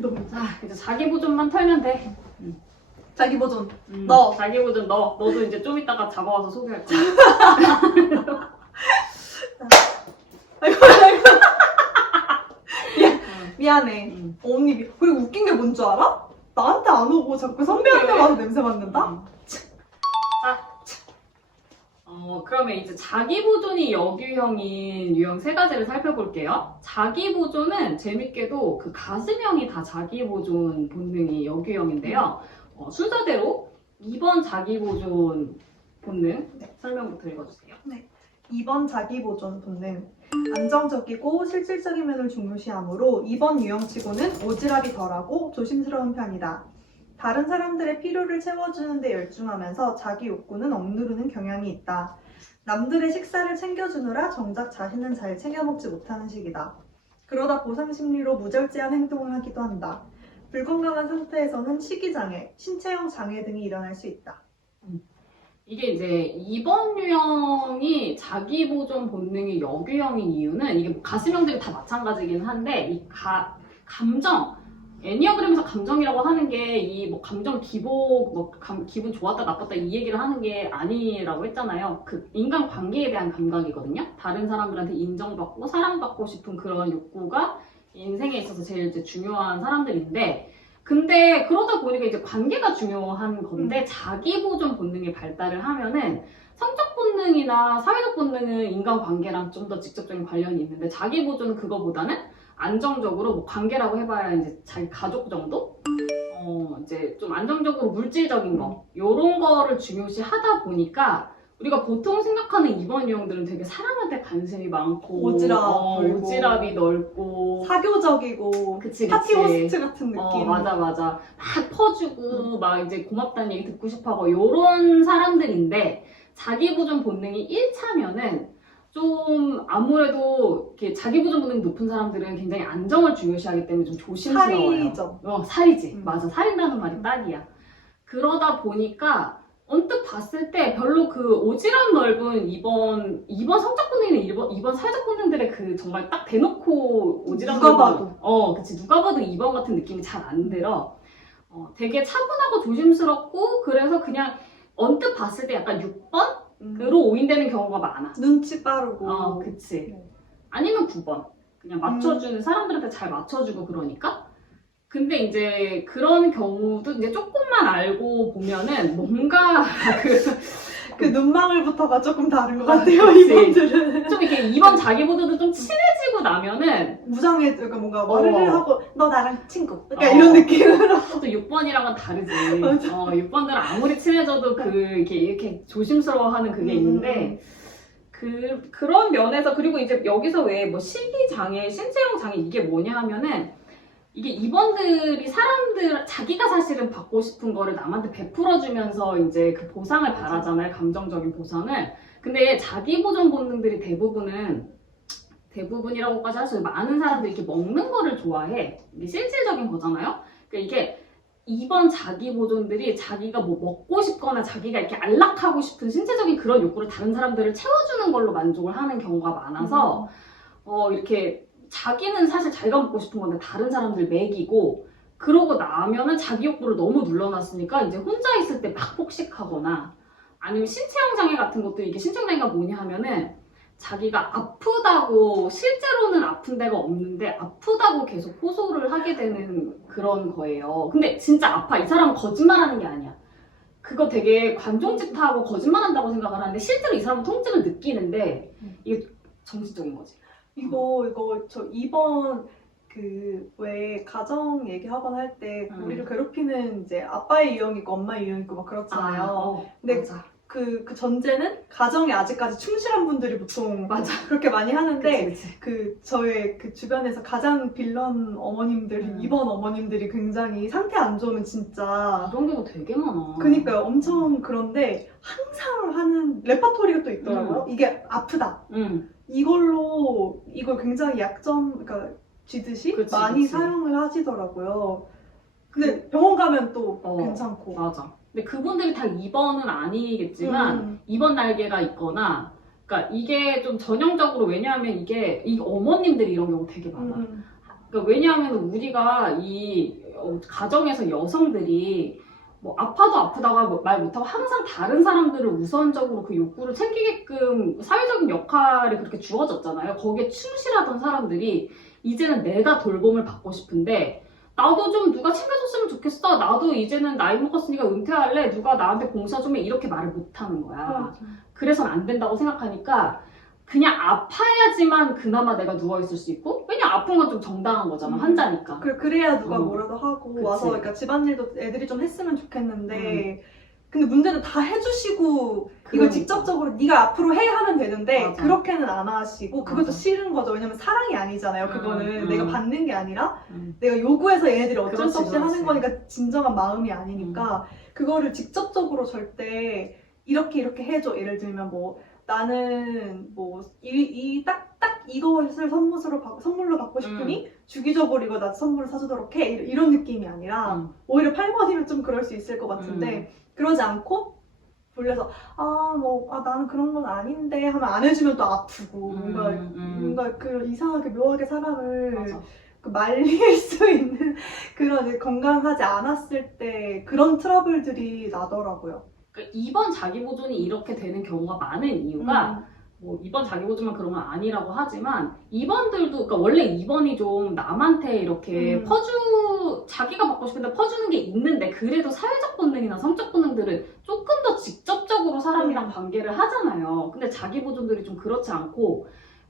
너무 자, 이제 자기 보존만 털면 돼. 자기 보존. 너. 자기 보존 너도 이제 좀 이따가 잡아와서 소개할 거야. 아이고. 미안해. 언니 그리고 웃긴 게 뭔 줄 알아? 나한테 안 오고 자꾸 선배한테 와서 냄새 맡는다? 그러면 이제 자기 보존이 역유형인 유형 세 가지를 살펴볼게요. 자기 보존은 재밌게도 그 가슴형이 다 자기 보존 본능이 역유형인데요. 순서대로 2번 자기 보존 본능 설명부터 읽어주세요. 2번 자기 보존 본능. 안정적이고 실질적인 면을 중요시하므로 2번 유형치고는 오지랖이 덜하고 조심스러운 편이다. 다른 사람들의 필요를 채워주는 데 열중하면서 자기 욕구는 억누르는 경향이 있다. 남들의 식사를 챙겨주느라 정작 자신은 잘 챙겨 먹지 못하는 식이다. 그러다 보상 심리로 무절제한 행동을 하기도 한다. 불건강한 상태에서는 식이장애, 신체형 장애 등이 일어날 수 있다. 이게 이제 2번 유형이 자기 보존 본능이 역유형인 이유는 이게 뭐 가슴형들이 다 마찬가지긴 한데 이 감정 애니어그램에서 감정이라고 하는 게 이 뭐 감정 기복 기분 좋았다 나빴다 이 얘기를 하는 게 아니라고 했잖아요. 그 인간 관계에 대한 감각이거든요. 다른 사람들한테 인정받고 사랑받고 싶은 그런 욕구가 인생에 있어서 제일 이제 중요한 사람들인데 근데 그러다 보니까 이제 관계가 중요한 건데 자기 보존 본능이 발달을 하면은 성적 본능이나 사회적 본능은 인간 관계랑 좀 더 직접적인 관련이 있는데 자기 보존은 그거보다는 안정적으로 뭐 관계라고 해봐야 이제 자기 가족 정도? 이제 좀 안정적으로 물질적인 거 요런 거를 중요시 하다 보니까 우리가 보통 생각하는 2번 유형들은 되게 사람한테 관심이 많고 오지랖이 넓고 사교적이고 그치. 파티 호스트 같은 느낌. 맞아. 막 퍼주고 막 이제 고맙다는 얘기 듣고 싶어하고 요런 사람들인데 자기 보존 본능이 1차면은 좀 아무래도 이렇게 자기 보존 본능이 높은 사람들은 굉장히 안정을 중요시하기 때문에 좀 조심스러워요. 살이죠. 살이지. 맞아. 살인다는 말이 딱이야. 그러다 보니까 언뜻 봤을 때 별로 그 오지랖 넓은 2번 성적 본능이나 2번 사회적 본능들의 그 정말 딱 대놓고 오지랖 누가 넓은 봐도. 그치. 누가 봐도 2번 같은 느낌이 잘 안 들어. 되게 차분하고 조심스럽고 그래서 그냥 언뜻 봤을 때 약간 6번으로 오인되는 경우가 많아. 눈치 빠르고. 그치. 아니면 9번. 그냥 맞춰주는 사람들한테 잘 맞춰주고 그러니까. 근데 이제 그런 경우도 이제 조금만 알고 보면은 뭔가 그 눈망울부터가 조금 다른 것 같아요, 그치. 이분들은. 좀 이렇게 2번 자기 보존도 좀 친해지고 나면은 무장해, 그러니까 뭔가 말을 하고, 너 나랑 친구. 그러니까 어. 이런 느낌으로. 또 6번이랑은 다르지. 맞아. 6번들은 아무리 친해져도 이렇게 조심스러워하는 그게 있는데 그런 면에서 그리고 이제 여기서 왜 뭐 식이장애, 신체형 장애 이게 뭐냐 하면은 이게 2번들이 자기가 사실은 받고 싶은 거를 남한테 베풀어주면서 이제 그 보상을 바라잖아요. 감정적인 보상을. 근데 자기 보존 본능들이 대부분이라고까지 할 수 있어요. 많은 사람들이 이렇게 먹는 거를 좋아해. 이게 실질적인 거잖아요. 그러니까 이게 2번 자기 보존들이 자기가 뭐 먹고 싶거나 자기가 이렇게 안락하고 싶은 신체적인 그런 욕구를 다른 사람들을 채워주는 걸로 만족을 하는 경우가 많아서 이렇게 자기는 사실 자기가 먹고 싶은 건데 다른 사람들 먹이고 그러고 나면은 자기 욕구를 너무 눌러놨으니까 이제 혼자 있을 때 막 폭식하거나 아니면 신체형 장애 같은 것도 이게 신체형 장애가 뭐냐 하면은 자기가 아프다고 실제로는 아픈 데가 없는데 아프다고 계속 호소를 하게 되는 그런 거예요. 근데 진짜 아파. 이 사람은 거짓말하는 게 아니야. 그거 되게 관종짓하고 거짓말한다고 생각을 하는데 실제로 이 사람은 통증을 느끼는데 이게 정신적인 거지. 이거 저 2번 왜 가정 얘기하거나 할 때 우리를 괴롭히는 이제 아빠의 유형 있고 엄마의 유형 있고 막 그렇잖아요. 근데 맞아. 그 전제는 가정에 아직까지 충실한 분들이 보통 맞아. 그렇게 많이 하는데 그치. 저의 주변에서 가장 빌런 어머님들 2번 어머님들이 굉장히 상태 안 좋으면 진짜 그런 경우 되게 많아. 그니까요. 엄청 그런데 항상 하는 레퍼토리가 또 있더라고요. 이게 아프다. 이걸 굉장히 그러니까 쥐듯이 많이 사용을 하시더라고요. 근데 병원 가면 또 괜찮고. 맞아. 근데 그분들이 다 2번은 아니겠지만 2번 날개가 있거나 그러니까 이게 좀 전형적으로 왜냐하면 이게 어머님들이 이런 경우 되게 많아. 그러니까 왜냐하면 우리가 이 가정에서 여성들이 뭐 아파도 아프다고 말 못하고 항상 다른 사람들을 우선적으로 그 욕구를 챙기게끔 사회적인 역할이 그렇게 주어졌잖아요. 거기에 충실하던 사람들이 이제는 내가 돌봄을 받고 싶은데 나도 좀 누가 챙겨줬으면 좋겠어. 나도 이제는 나이 먹었으니까 은퇴할래. 누가 나한테 공사 좀 해. 이렇게 말을 못하는 거야. 그래서는 안 된다고 생각하니까 그냥 아파야지만 그나마 내가 누워있을 수 있고 왜냐 아픈 건 좀 정당한 거잖아. 환자니까. 그래야 누가 뭐라도 하고 그치. 와서 그러니까 집안일도 애들이 좀 했으면 좋겠는데 근데 문제는 다 해주시고 이걸 그러니까. 직접적으로 네가 앞으로 해 하면 되는데 맞아. 그렇게는 안 하시고 그것도 맞아. 싫은 거죠. 왜냐면 사랑이 아니잖아요. 그거는 내가 받는 게 아니라 음. 내가 요구해서 얘네들이 어쩔 그렇지, 수 없이 그렇지. 하는 거니까 진정한 마음이 아니니까 그거를 직접적으로 절대 이렇게 해줘. 예를 들면 뭐 나는 뭐 딱 이것을 선물로 받고 싶으니 주기적으로 이거 나 선물을 사주도록 해. 이런 느낌이 아니라 오히려 8번이면 좀 그럴 수 있을 것 같은데 그러지 않고 불려서 나는 그런 건 아닌데 하면 안 해주면 또 아프고 뭔가 그 이상하게 묘하게 사람을 맞아. 그 말릴 수 있는 그런 건강하지 않았을 때 그런 트러블들이 나더라고요. 그러니까 이번 자기보존이 이렇게 되는 경우가 많은 이유가 뭐 이번 자기보존만 그런 건 아니라고 하지만 이번들도 그러니까 원래 이번이 좀 남한테 이렇게 자기가 받고 싶은데 퍼주는 게 있는데 그래도 사회적 본능이나 성적 본능들은 조금 더 직접적으로 사람이랑 관계를 하잖아요. 근데 자기보존들이 좀 그렇지 않고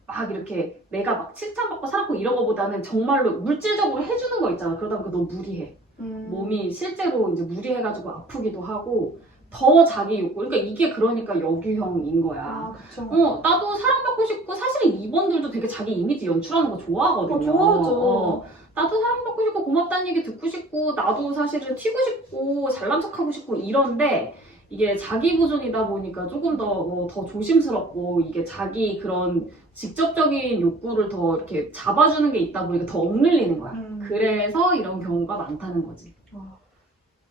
막 이렇게 내가 막 칭찬받고 사랑받고 이런 거보다는 정말로 물질적으로 해주는 거 있잖아. 그러다 보니까 너 무리해. 몸이 실제로 이제 무리해가지고 아프기도 하고 더 자기 욕구. 그러니까 이게 그러니까 역유형인 거야. 아, 그쵸. 나도 사랑받고 싶고 사실은 이번들도 되게 자기 이미지 연출하는 거 좋아하거든요. 좋아하죠. 나도 사랑받고 싶고 고맙다는 얘기 듣고 싶고 나도 사실은 튀고 싶고 잘난 척하고 싶고 이런데 이게 자기 보존이다 보니까 조금 더 조심스럽고 이게 자기 그런 직접적인 욕구를 더 이렇게 잡아주는 게 있다 보니까 더 억눌리는 거야. 그래서 이런 경우가 많다는 거지.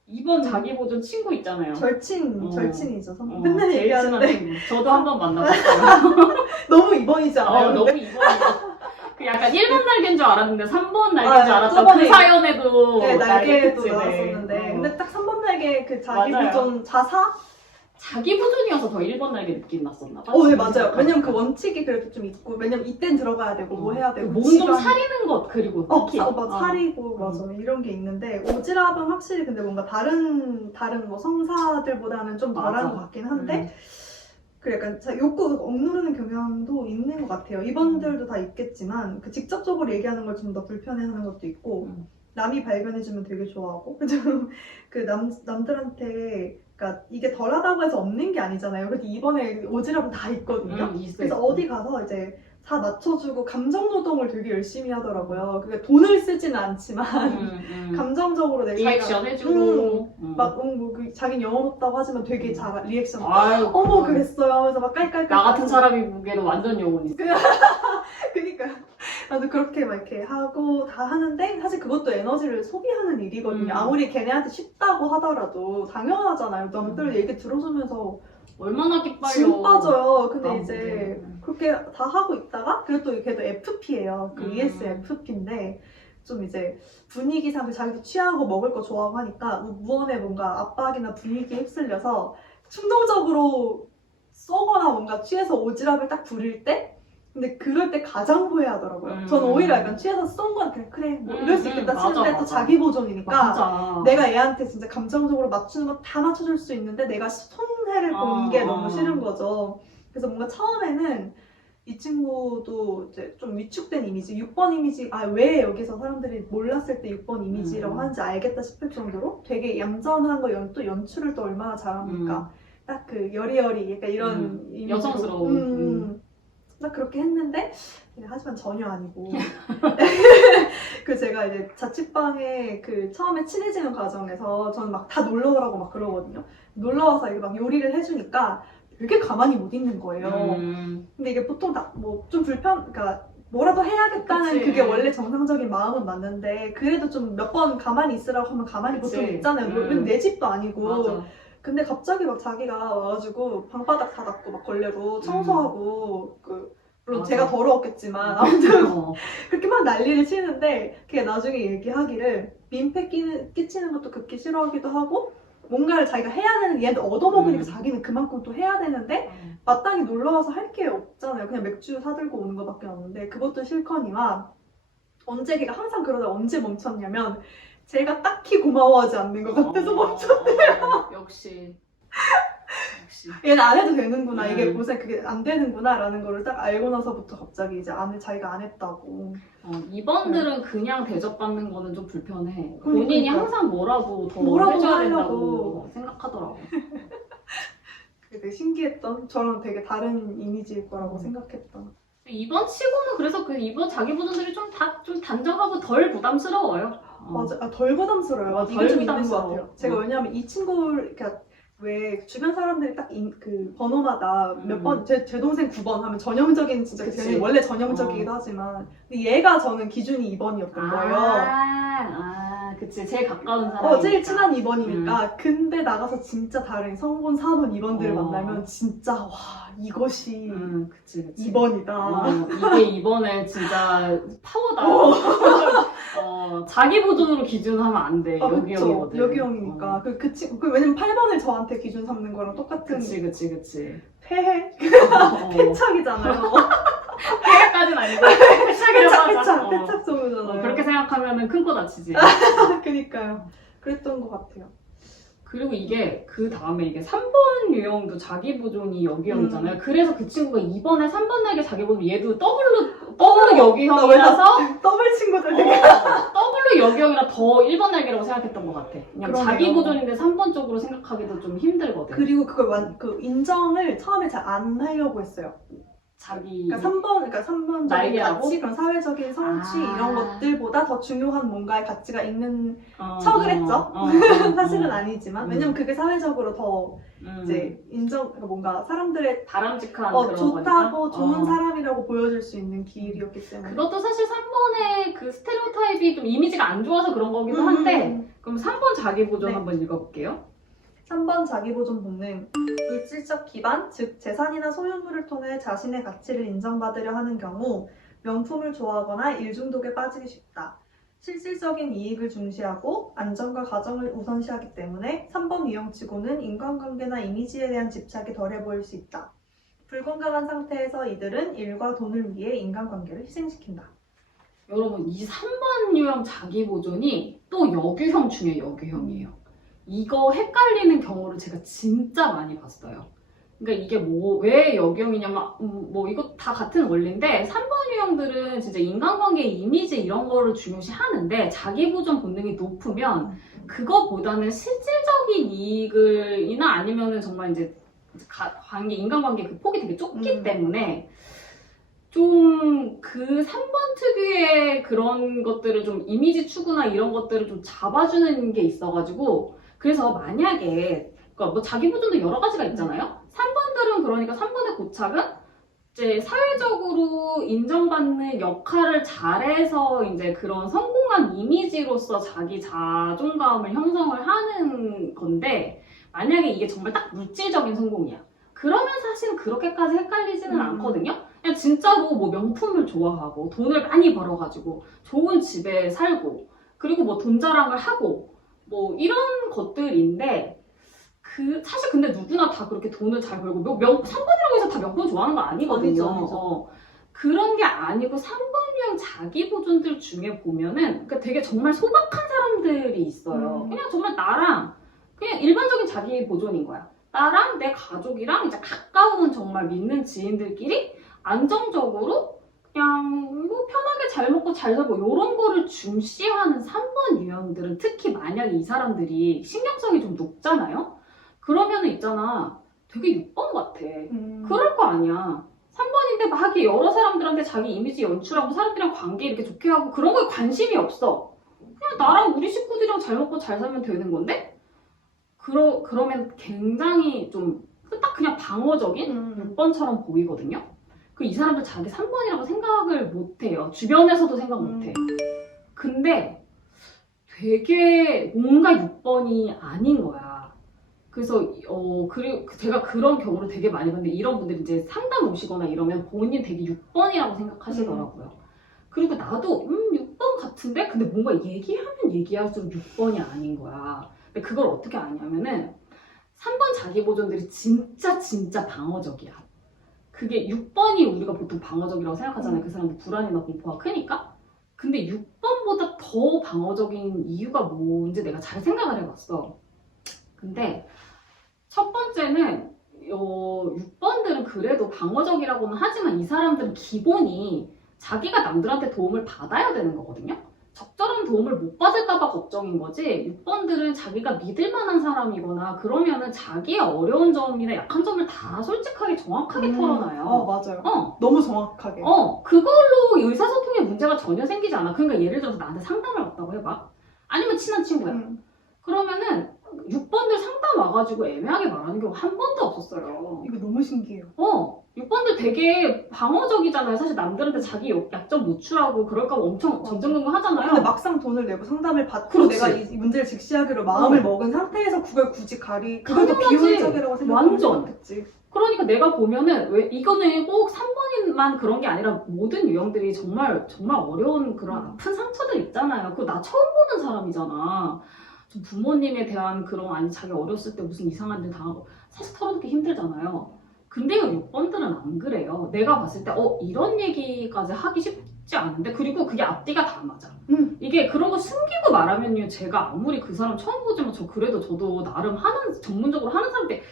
이번 자기 보존 친구 있잖아요. 절친이죠. 맨날 제일 친한 얘기하는데 친구. 저도 한번 만나봤어요. 너무 이번이지 않아요? 너무 이번이죠. 그 약간 1번 날개인 줄 알았는데 3번 날개인 줄 알았던 저번에 그 사연에도 네, 날개도 특집에. 나왔었는데 근데 딱 3번 날개 그 자기 맞아요. 보존 자사? 자기 보존이어서 더 1번 날개 느낌 났었나 봐. 네 맞아요. 왜냐면 그 원칙이 그래도 좀 있고 왜냐면 이땐 들어가야 되고 뭐 해야 되고 몸 좀 사리는 것 그리고 특히 사리고 맞아 이런 게 있는데 오지랖은 확실히 근데 뭔가 다른 뭐 성사들보다는 좀 덜한 것 같긴 한데 그 약간 욕구 억누르는 경향도 있는 것 같아요. 이번들도 다 있겠지만 그 직접적으로 얘기하는 걸 좀 더 불편해하는 것도 있고 남이 발견해주면 되게 좋아하고 그 남들한테 그러니까 이게 덜하다고 해서 없는 게 아니잖아요. 근데 이번에 오지랖은 다 있거든요. 그래서 어디 가서 이제 다 맞춰주고 감정 노동을 되게 열심히 하더라고요. 그게 돈을 쓰지는 않지만 감정적으로 내 리액션 해주고 자기는 영혼 없다고 하지만 되게 리액션 어머 그랬어요. 그래서 막 깔깔깔 나 같은 사람이 보기에는 완전 영혼이지. 그니까 나도 그렇게 막 이렇게 하고 다 하는데 사실 그것도 에너지를 소비하는 일이거든요. 아무리 걔네한테 쉽다고 하더라도 당연하잖아요. 남들 얘기 들어주면서 얼마나 기빨려. 진 빠져요. 근데 이제 그렇게 다 하고 있다가 그래도 걔도 FP예요. 그 ESFP인데 좀 이제 분위기상 자기도 취하고 먹을 거 좋아하고 하니까 무언에 뭔가 압박이나 분위기에 휩쓸려서 충동적으로 쏘거나 뭔가 취해서 오지랖을 딱 부릴 때 근데 그럴 때 가장 후회하더라고요. 저는 오히려 약간 취해서 쏜 건 그래 뭐 이럴 수 있겠다 치는데 또 자기 보존이니까 내가 얘한테 진짜 감정적으로 맞추는 거 다 맞춰줄 수 있는데 내가 손해를 본 게 너무 싫은 거죠. 그래서 뭔가 처음에는 이 친구도 이제 좀 위축된 이미지, 6번 이미지, 왜 여기서 사람들이 몰랐을 때 6번 이미지라고 하는지 알겠다 싶을 정도로 되게 얌전한 거 또 연출을 또 얼마나 잘합니까? 딱 그 여리여리 약간 이런 이미지로. 여성스러운. 딱 그렇게 했는데 하지만 전혀 아니고 그 제가 이제 자취방에 그 처음에 친해지는 과정에서 저는 막 다 놀러 오라고 막 그러거든요. 놀러 와서 이게 막 요리를 해주니까 되게 가만히 못 있는 거예요. 근데 이게 보통 다 뭐 좀 그러니까 뭐라도 해야겠다는 그게 원래 정상적인 마음은 맞는데 그래도 좀 몇 번 가만히 있으라고 하면 가만히 보통 있잖아요. 왜냐면 내 집도 아니고. 맞아. 근데 갑자기 막 자기가 와가지고 방바닥 다 닦고 막 걸레로 청소하고 그 물론 맞아. 제가 더러웠겠지만 아무튼 어. 그렇게 막 난리를 치는데 걔 나중에 얘기하기를 민폐 끼치는 것도 극히 싫어하기도 하고 뭔가를 자기가 해야 되는 얘한테 얻어먹으니까 자기는 그만큼 또 해야 되는데 마땅히 놀러와서 할 게 없잖아요. 그냥 맥주 사들고 오는 것밖에 없는데 그것도 싫거니와 언제 걔가 항상 그러다 언제 멈췄냐면 제가 딱히 고마워하지 않는 것 같아서 멈췄대요. 역시. 역시. 얘는 안 해도 되는구나. 이게 음. 요새 그게 안 되는구나 라는 거를 딱 알고 나서부터 갑자기 이제 자기가 안 했다고. 이번들은 그냥 대접받는 거는 좀 불편해. 본인이 그러니까요. 항상 뭐라도 더 뭐라도 해줘야 하려고. 된다고 생각하더라고. 그게 되게 신기했던, 저랑 되게 다른 이미지일 거라고 음. 생각했던. 이번 치고는 그래서 그 이번 자기 보존들이 좀 단정하고 덜 부담스러워요. 맞아, 덜 부담스러워요. 덜 이게 좀 있는 것 부담스러워. 같아요. 제가 왜냐하면 이 친구를, 그러니까 왜 주변 사람들이 딱 그 번호마다 몇 번, 제 동생 9번 하면 전형적인, 진짜 그치. 걔는 원래 전형적이기도 하지만, 근데 얘가 저는 기준이 2번이었던 거예요. 그치. 제일 가까운 사람. 제일 친한 2번이니까. 근데 나가서 진짜 다른 성분 4번 2번들을 만나면 진짜, 와, 이것이 그치. 2번이다. 이게 이번에 진짜 파워다. 자기 보존으로 기준하면 안 돼. 그쵸. 여기형이거든. 여기형이니까. 왜냐면 8번을 저한테 기준 삼는 거랑 똑같은. 그치. 폐해? 어. 패착이잖아요. 폐까지는 아니고 패착이라고 하자. 패착 정도잖아요. 그렇게 생각하면은 큰 거 다치지. 그니까요. 그랬던 것 같아요. 그리고 이게 그 다음에 이게 3번 유형도 자기 보존이 여기형이잖아요. 그래서 그 친구가 이번에 3번 날개 자기 보존 얘도 더블로 여기형이라서 더블 친구들 되게. 더블로 여기형이라 더 1번 날개라고 생각했던 것 같아. 그냥 그러네요. 자기 보존인데 3번 쪽으로 생각하기도 좀 힘들거든. 그리고 그걸 인정을 처음에 잘 안 하려고 했어요. 자기 그러니까 3번적인 날개라고? 가치, 그런 사회적인 성취 이런 것들보다 더 중요한 뭔가의 가치가 있는 척을 했죠. 사실은 아니지만 왜냐면 그게 사회적으로 더 이제 그러니까 뭔가 사람들의 바람직한 그런 좋다고 거니까? 좋은 사람이라고 보여줄 수 있는 길이었기 때문에. 그것도 사실 3번의 그 스테레오타입이 좀 이미지가 안 좋아서 그런 거기도 한데 그럼 3번 자기 보존 네. 한번 읽어볼게요. 3번 자기보존 본능. 물질적 기반, 즉 재산이나 소유물을 통해 자신의 가치를 인정받으려 하는 경우 명품을 좋아하거나 일중독에 빠지기 쉽다. 실질적인 이익을 중시하고 안전과 가정을 우선시하기 때문에 3번 유형치고는 인간관계나 이미지에 대한 집착이 덜해 보일 수 있다. 불건강한 상태에서 이들은 일과 돈을 위해 인간관계를 희생시킨다. 여러분 이 3번 유형 자기 보존이 또 여규형 중에 여규형이에요. 이거 헷갈리는 경우를 제가 진짜 많이 봤어요. 그러니까 이게 왜 여기형이냐면 이거 다 같은 원리인데 3번 유형들은 진짜 인간관계 이미지 이런 거를 중요시 하는데 자기 보존 본능이 높으면 그거보다는 실질적인 이익을이나 아니면은 정말 이제 인간관계 그 폭이 되게 좁기 때문에 좀 그 3번 특유의 그런 것들을 좀 이미지 추구나 이런 것들을 좀 잡아주는 게 있어가지고 그래서 만약에 그러니까 자기 보존도 여러 가지가 있잖아요. 3번들은 그러니까 3번의 고착은 이제 사회적으로 인정받는 역할을 잘해서 이제 그런 성공한 이미지로서 자기 자존감을 형성을 하는 건데 만약에 이게 정말 딱 물질적인 성공이야. 그러면 사실은 그렇게까지 헷갈리지는 않거든요. 그냥 진짜로 뭐 명품을 좋아하고 돈을 많이 벌어가지고 좋은 집에 살고 그리고 뭐 돈 자랑을 하고 뭐 이런 것들인데 사실 근데 누구나 다 그렇게 돈을 잘 벌고 3번이라고 해서 다 명품 좋아하는 거 아니거든요. 아니죠. 그런 게 아니고 3번형 자기 보존들 중에 보면은 그러니까 되게 정말 소박한 사람들이 있어요. 그냥 정말 나랑 그냥 일반적인 자기 보존인 거야. 나랑 내 가족이랑 이제 가까운 정말 믿는 지인들끼리 안정적으로 그냥 뭐 편하게 잘 먹고 잘 살고 이런 거를 중시하는 3번 유형들은 특히 만약에 이 사람들이 신경성이 좀 높잖아요? 그러면은 있잖아 되게 6번 같아. 그럴 거 아니야. 3번인데 막 여러 사람들한테 자기 이미지 연출하고 사람들이랑 관계 이렇게 좋게 하고 그런 거에 관심이 없어. 그냥 나랑 우리 식구들이랑 잘 먹고 잘 살면 되는 건데? 그러면 굉장히 좀 딱 그냥 방어적인 6번처럼 보이거든요? 이 사람들 자기 3번이라고 생각을 못해요. 주변에서도 생각 못해. 근데 되게 뭔가 6번이 아닌 거야. 그래서 그리고 제가 그런 경우를 되게 많이 봤는데 이런 분들이 이제 상담 오시거나 이러면 본인 되게 6번이라고 생각하시더라고요. 그리고 나도 6번 같은데? 근데 뭔가 얘기하면 얘기할수록 6번이 아닌 거야. 근데 그걸 어떻게 아냐면은 3번 자기 보존들이 진짜 방어적이야. 그게 6번이 우리가 보통 방어적이라고 생각하잖아요. 그 사람들 불안이나 공포가 크니까. 근데 6번보다 더 방어적인 이유가 뭔지 내가 잘 생각을 해봤어. 근데 첫 번째는 6번들은 그래도 방어적이라고는 하지만 이 사람들은 기본이 자기가 남들한테 도움을 받아야 되는 거거든요. 적절한 도움을 못 받을까봐 걱정인 거지. 6번들은 자기가 믿을 만한 사람이거나 그러면은 자기의 어려운 점이나 약한 점을 다 솔직하게 정확하게 털어놔요. 맞아요. 너무 정확하게. 그걸로 의사소통에 문제가 전혀 생기지 않아. 그러니까 예를 들어서 나한테 상담을 왔다고 해봐. 아니면 친한 친구야. 그러면은 6번들 상담 와가지고 애매하게 말하는 경우 한 번도 없었어요. 이거 너무 신기해요. 6번들 되게 방어적이잖아요. 사실 남들한테 자기 약점 노출하고 그럴까 봐 엄청 전전긍긍하잖아요. 근데 막상 돈을 내고 상담을 받고 그렇지. 내가 이 문제를 직시하기로 마음을 먹은 상태에서 그걸 굳이 그것도 비효율적이라고 생각하는 것 같겠지. 그러니까 내가 보면은 왜 이거는 꼭 3번만 그런 게 아니라 모든 유형들이 정말 어려운 그런 아픈 상처들 있잖아요. 그거 나 처음 보는 사람이잖아. 좀 부모님에 대한 그런 아니 자기 어렸을 때 무슨 이상한 일 당하고 사실 털어놓기 힘들잖아요. 근데 6번들은 안 그래요. 내가 봤을 때 이런 얘기까지 하기 쉽지 않은데 그리고 그게 앞뒤가 다 맞아. 이게 그런 거 숨기고 말하면요. 제가 아무리 그 사람 처음 보지만 저도 나름 전문적으로 하는 사람인데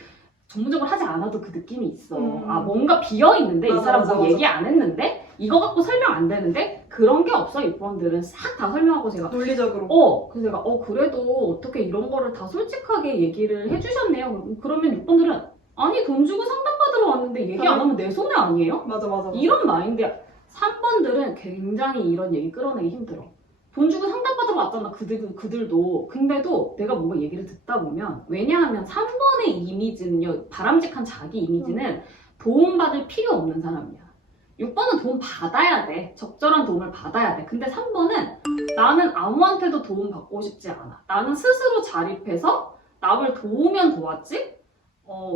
전문적으로 하지 않아도 그 느낌이 있어. 뭔가 비어있는데 이 사람 뭐 얘기 안 했는데 이거 갖고 설명 안 되는데 그런 게 없어. 6번들은 싹 다 설명하고 제가 논리적으로 그래서 내가 그래도 어떻게 이런 거를 다 솔직하게 얘기를 해주셨네요. 그러면 6번들은 아니 돈 주고 상담받으러 왔는데 얘기 안 하면 내 손해 아니에요? 맞아. 이런 마인드야. 3번들은 굉장히 이런 얘기 끌어내기 힘들어. 돈 주고 상담받으러 왔잖아. 그들도. 근데도 내가 뭔가 얘기를 듣다 보면 왜냐하면 3번의 이미지는요. 바람직한 자기 이미지는 도움받을 필요 없는 사람이야. 6번은 도움 받아야 돼. 적절한 도움을 받아야 돼. 근데 3번은 나는 아무한테도 도움 받고 싶지 않아. 나는 스스로 자립해서 남을 도우면 도왔지?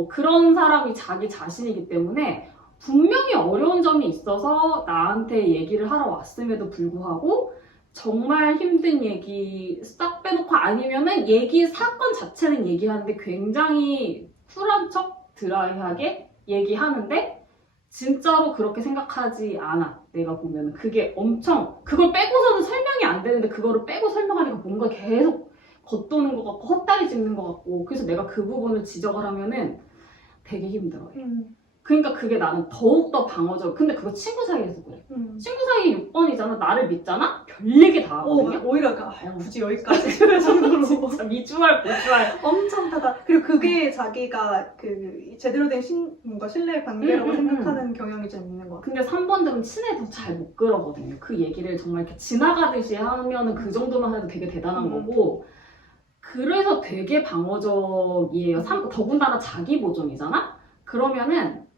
그런 사람이 자기 자신이기 때문에 분명히 어려운 점이 있어서 나한테 얘기를 하러 왔음에도 불구하고 정말 힘든 얘기 싹 빼놓고 아니면은 사건 자체는 얘기하는데 굉장히 쿨한 척 드라이하게 얘기하는데 진짜로 그렇게 생각하지 않아. 내가 보면은 그게 그걸 빼고서는 설명이 안 되는데 그거를 빼고 설명하니까 뭔가 계속 겉도는 것 같고 헛다리 짚는 것 같고 그래서 내가 그 부분을 지적을 하면은 되게 힘들어요. 그러니까 그게 나는 더욱더 방어적. 근데 그거 친구 사이에서 그래. 친구 사이에 6번이잖아. 나를 믿잖아? 별 얘기 다 하거든요. 오히려 굳이 여기까지 정도로 진짜 미주알 보주알 엄청 타다. 그리고 그게 자기가 제대로 된 뭔가 신뢰 관계라고 생각하는 경향이 좀 있는 것 같아요. 근데 3번들은 친해도 잘 못 그러거든요. 그 얘기를 정말 이렇게 지나가듯이 하면은 그 정도만 해도 되게 대단한 거고 그래서 되게 방어적이에요. 더군다나 자기 보존이잖아? 그러면은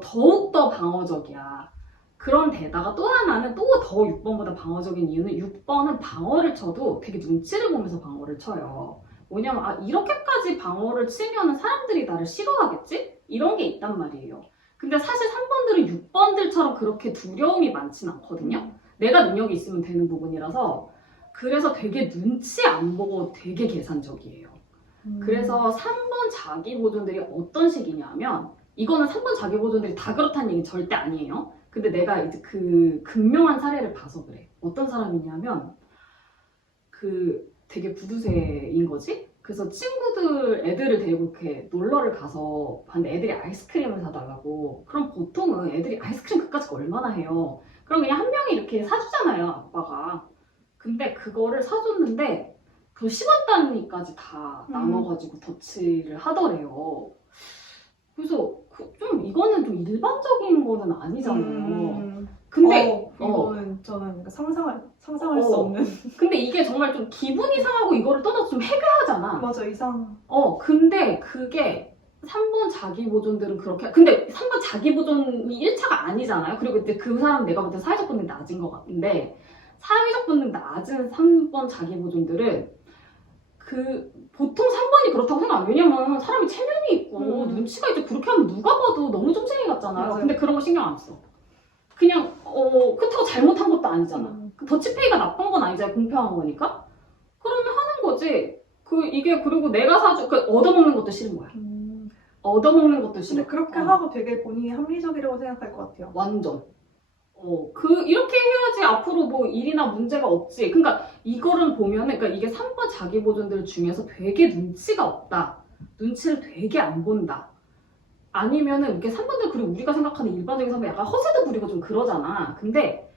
더욱더 방어적이야. 그런 데다가 또 하나는 또 더 6번보다 방어적인 이유는 6번은 방어를 쳐도 되게 눈치를 보면서 방어를 쳐요. 뭐냐면 이렇게까지 방어를 치면은 사람들이 나를 싫어하겠지? 이런 게 있단 말이에요. 근데 사실 3번들은 6번들처럼 그렇게 두려움이 많진 않거든요. 내가 능력이 있으면 되는 부분이라서 그래서 되게 눈치 안 보고 되게 계산적이에요. 그래서 3번 자기 보존들이 어떤 식이냐면 이거는 3번 자기 보존들이 다 그렇다는 얘기는 절대 아니에요. 근데 내가 이제 그 극명한 사례를 봐서 그래. 어떤 사람이냐면 되게 부두새인 거지? 그래서 애들을 데리고 이렇게 놀러를 가서 봤는데 애들이 아이스크림을 사달라고. 그럼 보통은 애들이 아이스크림 그까짓 거 얼마나 해요? 그럼 그냥 한 명이 이렇게 사주잖아요, 아빠가. 근데 그거를 사줬는데 그 10원 단위까지 다 나눠가지고 더치를 하더래요. 그래서 이거는 좀 일반적인 거는 아니잖아요. 근데 이거는 저는 상상할 수 없는. 근데 이게 정말 좀 기분이 상하고 이거를 떠나서 좀 해괴하잖아. 맞아, 이상. 근데 그게 3번 자기 보존들은 그렇게. 근데 3번 자기 보존이 1차가 아니잖아요. 그리고 이제 그 사람 내가 볼 때 사회적 본능이 낮은 것 같은데 사회적 본능 낮은 3번 자기 보존들은 보통 3번이 그렇다고 생각 안 해요. 왜냐면 사람이 체면이 있고 눈치가 있고 그렇게 하면 누가 봐도 너무 쫌생이 같잖아요. 맞아요. 근데 그런 거 신경 안 써. 그냥 그렇다고 잘못한 것도 아니잖아. 더치페이가 나쁜 건 아니잖아요. 공평한 거니까. 그러면 하는 거지. 그리고 내가 얻어먹는 것도 싫은 거야. 얻어먹는 것도 싫어. 근데 그렇게 하고 되게 본인이 합리적이라고 생각할 것 같아요. 완전. 이렇게 해야지 앞으로 뭐 일이나 문제가 없지. 그러니까 이거를 보면은, 그러니까 이게 3번 자기보존들 중에서 되게 눈치가 없다. 눈치를 되게 안 본다. 아니면은 이렇게 3번들, 그리고 우리가 생각하는 일반적인 3번 약간 허세도 부리고 좀 그러잖아. 근데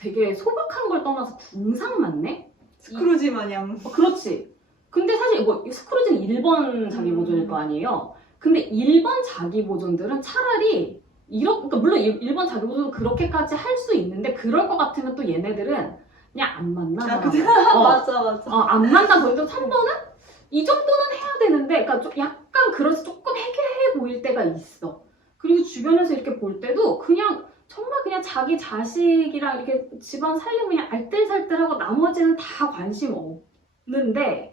되게 소박한 걸 떠나서 궁상 많네? 스크루지 마냥. 그렇지. 근데 사실 뭐 스크루지는 1번 자기보존일 거 아니에요? 근데 1번 자기보존들은 차라리 그러니까 물론 1번 자기보존은 그렇게까지 할 수 있는데 그럴 것 같으면 또 얘네들은 그냥 안 만나. 맞아. 안 만나 보이도 3번은 이 정도는 해야 되는데, 그러니까 좀 약간 그래서 조금 해결해 보일 때가 있어. 그리고 주변에서 이렇게 볼 때도 정말 그냥 자기 자식이랑 이렇게 집안 살려면 그냥 알뜰살뜰하고 나머지는 다 관심 없는데,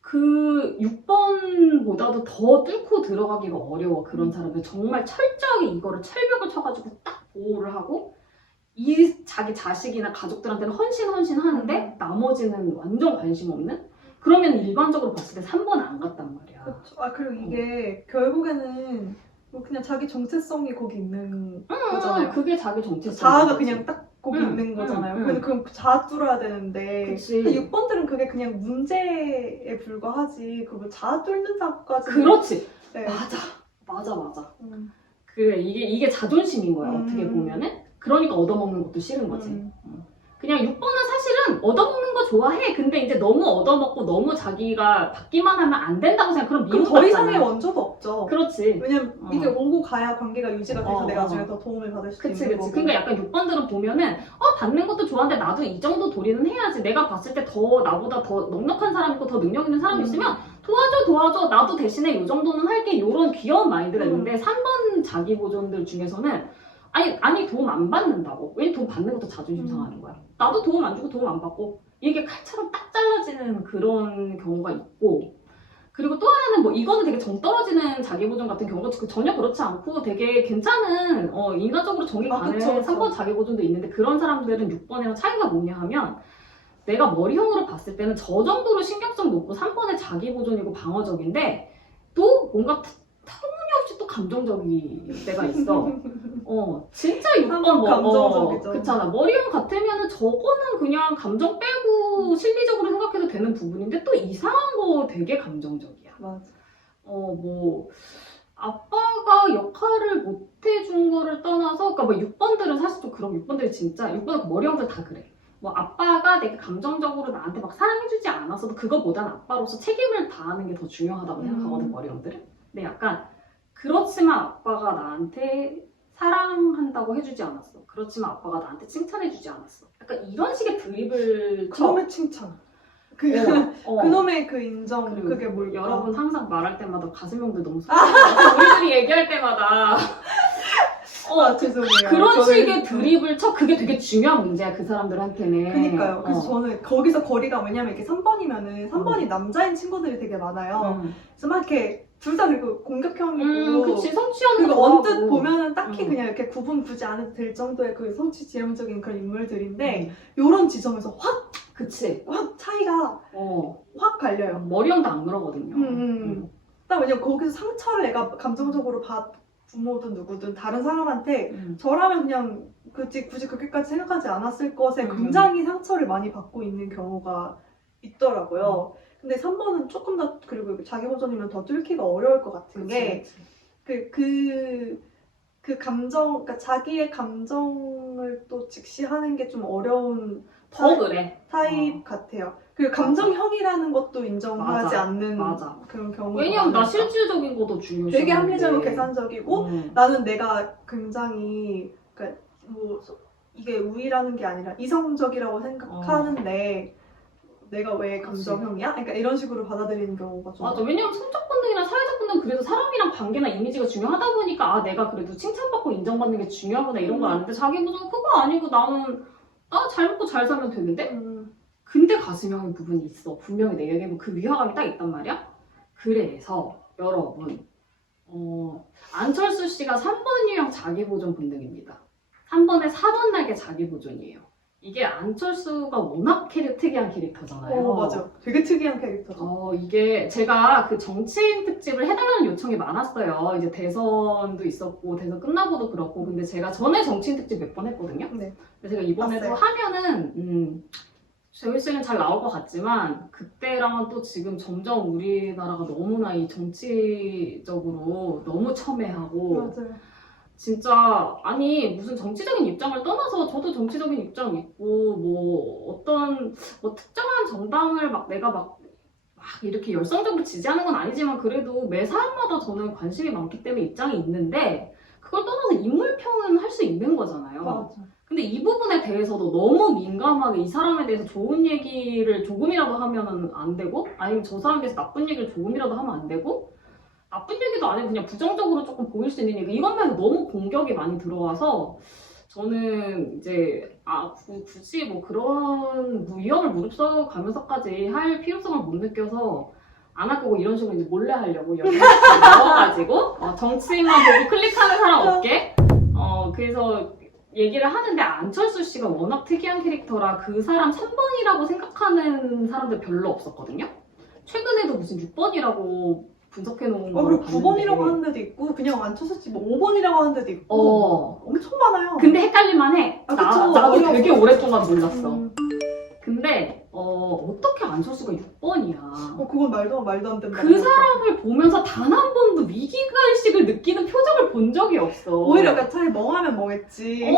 그 6번보다도 더 뚫고 들어가기가 어려워. 그런 사람들 정말 철저하게 이거를 철벽을 쳐가지고 딱 보호를 하고 자기 자식이나 가족들한테는 헌신하는데 나머지는 완전 관심 없는? 그러면 일반적으로 봤을 때 3번 안 갔단 말이야. 그렇죠. 그리고 이게 결국에는 뭐 그냥 자기 정체성이 거기 있는 거잖아요. 그게 자기 정체성. 자아가 그냥 딱 거기 있는 거잖아요. 그럼 자아 뚫어야 되는데. 그치. 6번들은 그게 그냥 문제에 불과하지. 그걸 자아 뚫는다고까지. 그렇지. 네. 맞아. 그래, 이게 자존심인 거야, 어떻게 보면은. 그러니까 얻어먹는 것도 싫은 거지. 그냥 6번은 사실은 얻어먹는 거 좋아해. 근데 이제 너무 얻어먹고 너무 자기가 받기만 하면 안 된다고 생각. 그럼 그럼 더 이상의 원조가 없죠. 그렇지. 왜냐면 이게 오고 가야 관계가 유지가 돼서 내가 나중에 더 도움을 받을 수 있는 거고. 그러니까 약간 6번들은 보면은 받는 것도 좋아하는데 나도 이 정도 도리는 해야지. 내가 봤을 때 나보다 더 넉넉한 사람 있고 더 능력 있는 사람이 있으면 도와줘. 나도 대신에 이 정도는 할게. 이런 귀여운 마인드가 있는데 3번 자기보존들 중에서는 아니 도움 안 받는다고. 왜 도움 받는 것도 자존심 상하는 거야. 나도 도움 안 주고 도움 안 받고 이게 칼처럼 딱 잘라지는 그런 경우가 있고, 그리고 또 하나는 뭐 이거는 되게 정 떨어지는 자기보존 같은 경우가 전혀 그렇지 않고 되게 괜찮은 인간적으로 정이 가는 그쵸. 3번 자기보존도 있는데, 그런 사람들은 6번이랑 차이가 뭐냐 하면 내가 머리형으로 봤을 때는 저 정도로 신경성 높고 3번의 자기보존이고 방어적인데 또 뭔가 터무니없이 또 감정적일 때가 있어. 진짜 6번 감정적이죠. 그렇잖아. 머리형 같으면은 저거는 그냥 감정 빼고 실리적으로 생각해도 되는 부분인데 또 이상한 거 되게 감정적이야. 맞아. 뭐 아빠가 역할을 못 해준 거를 떠나서, 그러니까 뭐 6번들은 사실 좀 그런 6번들이 진짜 6번은 머리형들 다 그래. 뭐 아빠가 되게 감정적으로 나한테 막 사랑해주지 않았어도 그거보단 아빠로서 책임을 다하는 게 더 중요하다고 생각하거든, 머리형들은. 근데 약간 그렇지만 아빠가 나한테 사랑한다고 해주지 않았어. 그렇지만 아빠가 나한테 칭찬해주지 않았어. 약간 이런 식의 드립을 쳐. 그놈의 칭찬. 그놈의 그 인정. 그게 뭘까? 여러분 항상 말할 때마다 가슴형들 너무 소중해요. 우리들이 얘기할 때마다 죄송해요. 그런 식의 드립을 쳐. 그게 되게 중요한 문제야, 그 사람들한테는. 그니까요. 그래서 저는 거기서 거리가, 왜냐면 이렇게 3번이면은 3번이 남자인 친구들이 되게 많아요. 그래서 막 이렇게 둘 다 그리고 공격형이고. 그치, 성취하는 그리고 거 언뜻 보면은 딱히 그냥 이렇게 구분 굳이 안 해도 될 정도의 그 성취 지향적인 그런 인물들인데, 요런 지점에서 확 차이가 확 갈려요. 머리형도 안 그러거든요. 딱 왜냐면 거기서 상처를 내가 감정적으로 부모든 누구든 다른 사람한테 저라면 그냥 굳이 그렇게까지 생각하지 않았을 것에 굉장히 상처를 많이 받고 있는 경우가 있더라고요. 근데 3번은 조금 더, 그리고 자기보존이면 더 뚫기가 어려울 것 같은 게 그 감정, 그러니까 자기의 감정을 또 직시하는 게 좀 어려운 타입 같아요. 그리고 감정형이라는 것도 인정하지 않는 그런 경우가 왜냐면 나 실질적인 것도 중요해. 되게 합리적이고 계산적이고 나는 내가 굉장히, 그러니까 뭐 이게 우위라는 게 아니라 이성적이라고 생각하는데 내가 왜 감정형이야? 그러니까 이런 식으로 받아들이는 경우가 좀. 맞아. 왜냐면 성적 본능이나 사회적 본능은 그래도 사람이랑 관계나 이미지가 중요하다 보니까 내가 그래도 칭찬받고 인정받는 게 중요하구나 이런 걸 아는데, 자기보존 그거 아니고 나는 잘 먹고 잘 살면 되는데? 근데 가슴형인 부분이 있어. 분명히 내게 그 위화감이 딱 있단 말이야. 그래서 여러분 안철수 씨가 3번 유형 자기보존 본능입니다. 3번에 4번 날개 자기보존이에요. 이게 안철수가 워낙 특이한 캐릭터잖아요. 맞아. 되게 특이한 캐릭터죠. 이게 제가 그 정치인 특집을 해달라는 요청이 많았어요. 이제 대선도 있었고, 대선 끝나고도 그렇고. 근데 제가 전에 정치인 특집 몇 번 했거든요. 네. 근데 제가 이번에도 봤어요. 하면은, 조회수는 잘 나올 것 같지만, 그때랑은 또 지금 점점 우리나라가 너무나 이 정치적으로 너무 첨예하고, 맞아요. 진짜 아니 무슨 정치적인 입장을 떠나서 저도 정치적인 입장 있고 뭐 어떤 뭐 특정한 정당을 막 내가 막 이렇게 열성적으로 지지하는 건 아니지만 그래도 매 사람마다 저는 관심이 많기 때문에 입장이 있는데 그걸 떠나서 인물평은 할 수 있는 거잖아요. 맞아. 근데 이 부분에 대해서도 너무 민감하게 이 사람에 대해서 좋은 얘기를 조금이라도 하면은 안 되고 아니면 저 사람에 대해서 나쁜 얘기를 조금이라도 하면 안 되고 나쁜 얘기도 아니고 그냥 부정적으로 조금 보일 수 있는 얘기 이것만 해도 너무 공격이 많이 들어와서 저는 이제 굳이 뭐 그런 위험을 무릅쓰고 가면서까지 할 필요성을 못 느껴서 안 할 거고 이런 식으로 이제 몰래 하려고 여기 넣어가지고 정치인만 보고 클릭하는 사람 없게 그래서 얘기를 하는데 안철수 씨가 워낙 특이한 캐릭터라 그 사람 3번이라고 생각하는 사람들 별로 없었거든요. 최근에도 무슨 6번이라고 분석해놓은 거 그리고 9번이라고 하는 데도 있고 그냥 안철수 씨 뭐 5번이라고 하는 데도 있고 엄청 많아요. 근데 헷갈릴만 해. 그쵸. 나도 되게 오랫동안 몰랐어. 음. 근데 어떻게 안철수가 6번이야. 그건 말도 안 된다. 그 사람을 보면서 단 한 번도 위기의식을 느끼는 표정을 본 적이 없어. 오히려 차라리 멍하면 멍했지.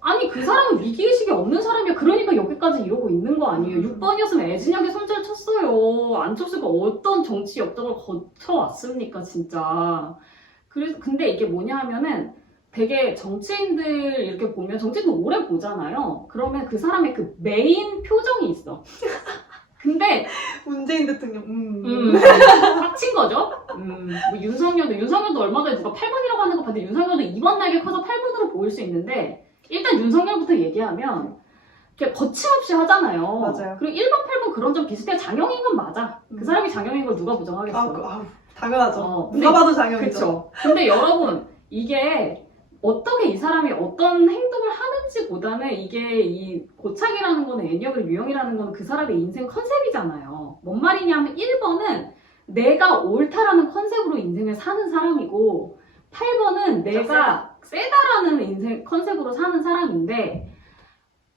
아니 그 사람은 위기의식이 없는 사람이야. 그러니까 여기까지 이러고 있는 거 아니에요. 6번이었으면 애진하게 손절 쳤어요. 안철수가 어떤 정치 역적을 거쳐왔습니까 진짜. 그래서 근데 이게 뭐냐 하면은 되게 정치인들 이렇게 보면 정치인도 오래 보잖아요. 그러면 그 사람의 그 메인 표정이 있어. 근데 문재인 대통령 빡친 거죠. 뭐 윤석열도 얼마 전에 누가 8번이라고 하는 거 봤는데 윤석열도 2번 날개 커서 8번으로 보일 수 있는데 일단 윤석열부터 얘기하면 이렇게 거침없이 하잖아요. 맞아요. 그리고 1번, 8번 그런 점 비슷해. 장영인 건 맞아. 그 사람이 장영인 걸 누가 부정하겠어. 당연하죠. 근데, 누가 봐도 장영이죠. 그쵸. 근데 여러분 이게 어떻게 이 사람이 어떤 행동을 하는지보다는 이게 이 고착이라는 거는 애니어그램 유형이라는 거는 그 사람의 인생 컨셉이잖아요. 뭔 말이냐면 1번은 내가 옳다라는 컨셉으로 인생을 사는 사람이고 8번은 내가 세다라는 인생 컨셉으로 사는 사람인데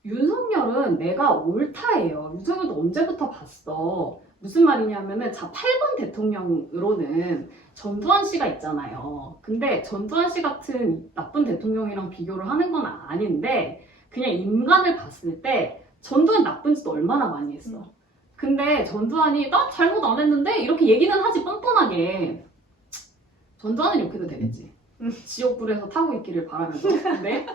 윤석열은 내가 옳다예요. 윤석열도 언제부터 봤어. 무슨 말이냐면은 8번 대통령으로는 전두환 씨가 있잖아요. 근데 전두환 씨 같은 나쁜 대통령이랑 비교를 하는 건 아닌데 그냥 인간을 봤을 때 전두환 나쁜 짓도 얼마나 많이 했어. 근데 전두환이 나 잘못 안 했는데 이렇게 얘기는 하지 뻔뻔하게. 전두환은 이렇게 해도 되겠지. 지옥불에서 타고 있기를 바라면서. 근데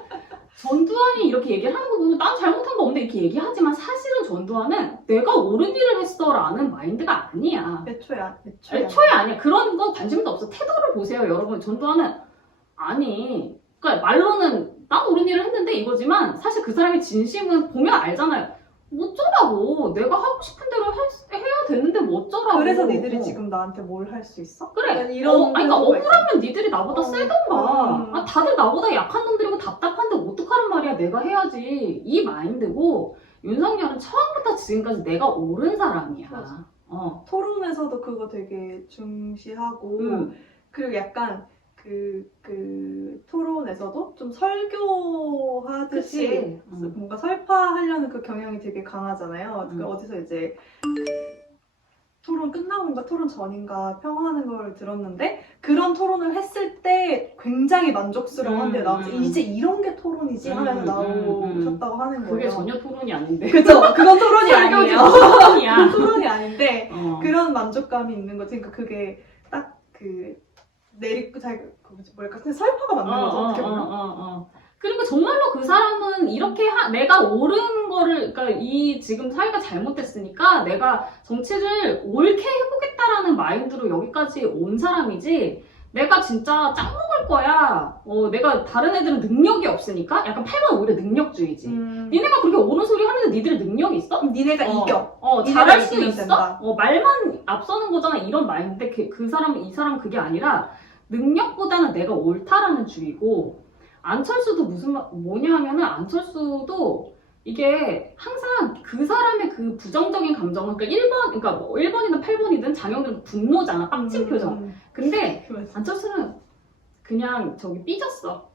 전두환이 이렇게 얘기를 하는 거 보면 난 잘못한 거 없는데 이렇게 얘기하지만 사실은 전두환은 내가 옳은 일을 했어 라는 마인드가 아니야. 애초에 아니야. 그런 거 관심도 없어. 태도를 보세요 여러분. 전두환은 그러니까 말로는 난 옳은 일을 했는데 이거지만 사실 그 사람의 진심은 보면 알잖아요. 어쩌라고. 내가 하고 싶은 대로 해야 되는데 뭐 어쩌라고. 그래서 니들이 지금 나한테 뭘 할 수 있어? 그래. 이런 그러니까 억울하면 니들이 나보다 세던가. 음. 다들 나보다 약한 놈들이고 답답한데 어떡하란 말이야. 내가 해야지. 이 마인드고 윤석열은 처음부터 지금까지 내가 옳은 사람이야. 맞아. 토론에서도 그거 되게 중시하고 그리고 약간 그 토론에서도 좀 설교하듯이 뭔가 설파하려는 그 경향이 되게 강하잖아요. 어디서 이제 토론 끝나고인가 토론 전인가 평하는 걸 들었는데 그런 토론을 했을 때 굉장히 만족스러워한데 나와서 이제 이런 게 토론이지 하면서 나오셨다고 하는 거예요. 그게 전혀 토론이 아닌데. 그죠? 그건 토론이 아니에요. 토론이야. 토론이 아닌데 그런 만족감이 있는 거지. 그러니까 그게 딱 내리고 뭐랄까 그냥 설파가 맞는 거죠. 어떻게 보면. 그리고 정말로 그 사람은 이렇게 내가 옳은 거를 그러니까 이 지금 사회가 잘못됐으니까 내가 정치를 옳게 해보겠다라는 마인드로 여기까지 온 사람이지 내가 진짜 짱 먹을 할 거야. 내가 다른 애들은 능력이 없으니까 약간 8번 오히려 능력주의지. 니네가 그렇게 옳은 소리 하는데 니들은 능력이 있어? 니네가 이겨. 잘할 수 이기면 있어? 된다. 말만 앞서는 거잖아. 이런 마인드인데 그 사람, 이 사람 그게 아니라 능력보다는 내가 옳다라는 주의고 안철수도 뭐냐 하면은 안철수도 이게 항상 그 사람의 그 부정적인 감정은 그러니까 뭐 1번이든 8번이든 장영들은 분노잖아. 빡친 표정. 근데 안철수는 그냥 저기 삐졌어.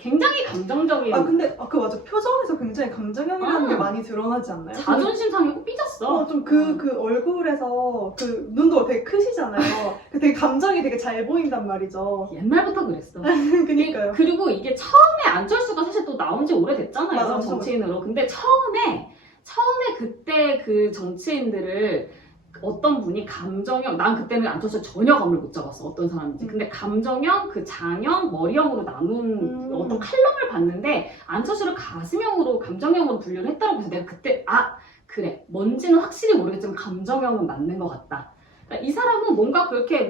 굉장히 감정적인. 근데 그 맞아. 표정에서 굉장히 감정형이라는 게 아. 많이 드러나지 않나요? 자존심 상하고 삐졌어. 좀 그 얼굴에서 그 눈도 되게 크시잖아요. 되게 감정이 되게 잘 보인단 말이죠. 옛날부터 그랬어. 그니까요. 그리고 이게 처음에 안철수가 사실 또 나온 지 오래됐잖아요. 맞아, 정치인으로. 근데 처음에 그때 그 정치인들을 어떤 분이 감정형, 난 그때는 안철수 전혀 감을 못 잡았어. 어떤 사람인지. 근데 감정형, 그 장형, 머리형으로 나눈 어떤 칼럼을 봤는데 안철수를 가슴형으로, 감정형으로 분류를 했다고 해서 내가 그때 그래. 뭔지는 확실히 모르겠지만 감정형은 맞는 것 같다. 그러니까 이 사람은 뭔가 그렇게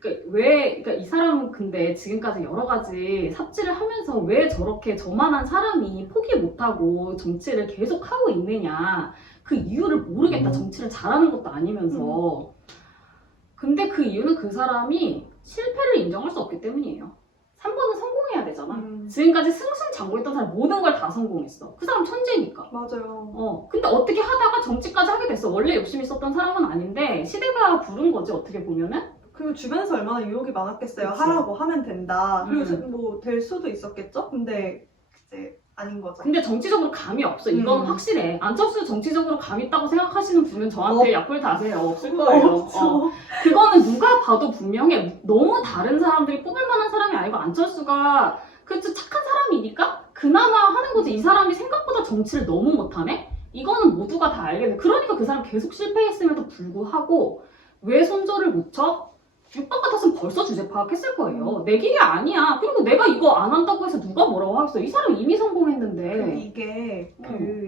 그러니까 이 사람은 근데 지금까지 여러 가지 삽질을 하면서 왜 저렇게 저만한 사람이 포기 못하고 정치를 계속 하고 있느냐. 그 이유를 모르겠다. 정치를 잘하는 것도 아니면서. 근데 그 이유는 그 사람이 실패를 인정할 수 없기 때문이에요. 3번은 성공해야 되잖아. 지금까지 승승장구했던 사람 모든 걸 다 성공했어. 그 사람 천재니까. 맞아요. 근데 어떻게 하다가 정치까지 하게 됐어. 원래 욕심이 있었던 사람은 아닌데 시대가 부른 거지 어떻게 보면은. 그리고 주변에서 얼마나 유혹이 많았겠어요. 그치. 하라고 하면 된다. 그리고 뭐 될 수도 있었겠죠. 근데 이제 아닌 거죠. 근데 정치적으로 감이 없어. 이건 확실해. 안철수 정치적으로 감이 있다고 생각하시는 분은 저한테 약불 다세요. 없을 거예요. 그거는 누가 봐도 분명해. 너무 다른 사람들이 뽑을 만한 사람이 아니고 안철수가 그래도 착한 사람이니까 그나마 하는 거지. 이 사람이 생각보다 정치를 너무 못하네? 이거는 모두가 다 알게 돼. 그러니까 그 사람 계속 실패했음에도 불구하고 왜 손절을 못 쳐? 6번 같았으면 벌써 주제 파악했을 거예요. 내 길이 아니야. 그리고 내가 이거 안 한다고 해서 누가 뭐라고 하겠어. 이 사람 이미 성공했는데. 이게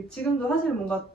지금도 사실 뭔가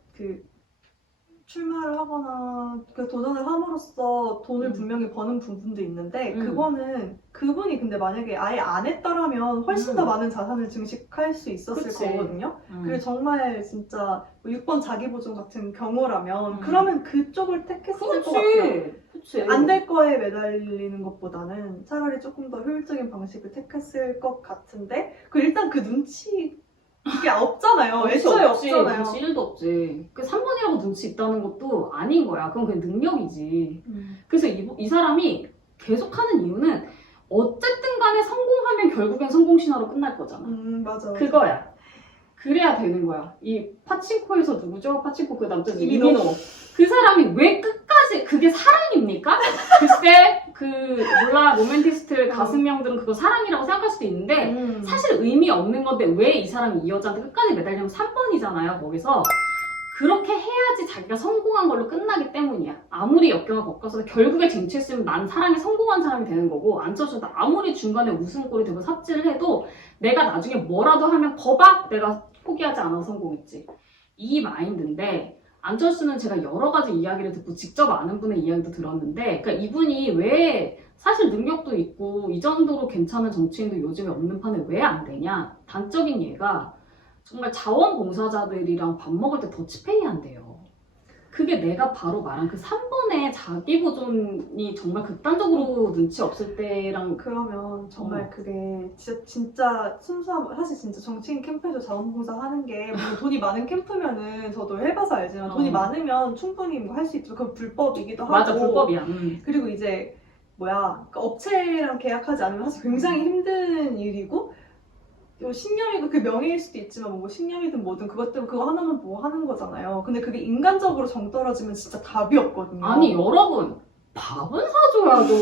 출마를 하거나 도전을 함으로써 돈을 분명히 버는 부분도 있는데 그거는 그분이 근데 만약에 아예 안 했더라면 훨씬 더 많은 자산을 증식할 수 있었을 그치. 거거든요. 그리고 정말 진짜 6번 자기보증 같은 경우라면 그러면 그쪽을 택했을 것 같아요. 그치. 안 될 거에 매달리는 것보다는 차라리 조금 더 효율적인 방식을 택했을 것 같은데 일단 그 눈치 이게 없잖아요. 애초에 없잖아요. 눈치 1도 없지. 그 3번이라고 눈치 있다는 것도 아닌 거야. 그건 그냥 능력이지. 그래서 이 사람이 계속하는 이유는 어쨌든 간에 성공하면 결국엔 성공신화로 끝날 거잖아. 맞아. 그거야. 그래야 되는 거야. 이 파친코에서 누구죠? 파친코 그 남자 이민호. 그 사람이 왜 끝까지 그게 사랑입니까? 글쎄 몰라 로맨티스트 가슴형들은 그거 사랑이라고 생각할 수도 있는데 사실 의미 없는 건데 왜 이 사람이 이 여자한테 끝까지 매달리면 3번이잖아요. 거기서 그렇게 해야지 자기가 성공한 걸로 끝나기 때문이야. 아무리 역경을 겪어서 결국에 쟁취했으면 난 사랑에 성공한 사람이 되는 거고 안철수도 아무리 중간에 웃음꼴이 되고 삽질을 해도 내가 나중에 뭐라도 하면 거봐 내가 포기하지 않아서 성공했지. 이 마인드인데 안철수는 제가 여러 가지 이야기를 듣고 직접 아는 분의 이야기도 들었는데 그러니까 이분이 왜 사실 능력도 있고 이 정도로 괜찮은 정치인도 요즘에 없는 판에 왜 안 되냐. 단적인 예가 정말 자원봉사자들이랑 밥 먹을 때 더치페이 한대요. 그게 내가 바로 말한 그 3번의 자기보존이 정말 극단적으로 눈치 없을 때랑 그러면 정말 그게 진짜 순수한 사실 진짜 정치인 캠프에서 자원봉사 하는 게 물론 돈이 많은 캠프면은 저도 해봐서 알지만 돈이 많으면 충분히 뭐 할 수 있죠. 그건 불법이기도 하고 맞아 불법이야. 그리고 이제 그러니까 업체랑 계약하지 않으면 사실 굉장히 힘든 일이고 신념이고 그 명예일 수도 있지만 뭐 신념이든 뭐든 그것 때문에 그거 하나만 보고 하는 거잖아요. 근데 그게 인간적으로 정 떨어지면 진짜 답이 없거든요. 아니 여러분 밥은 사줘야죠.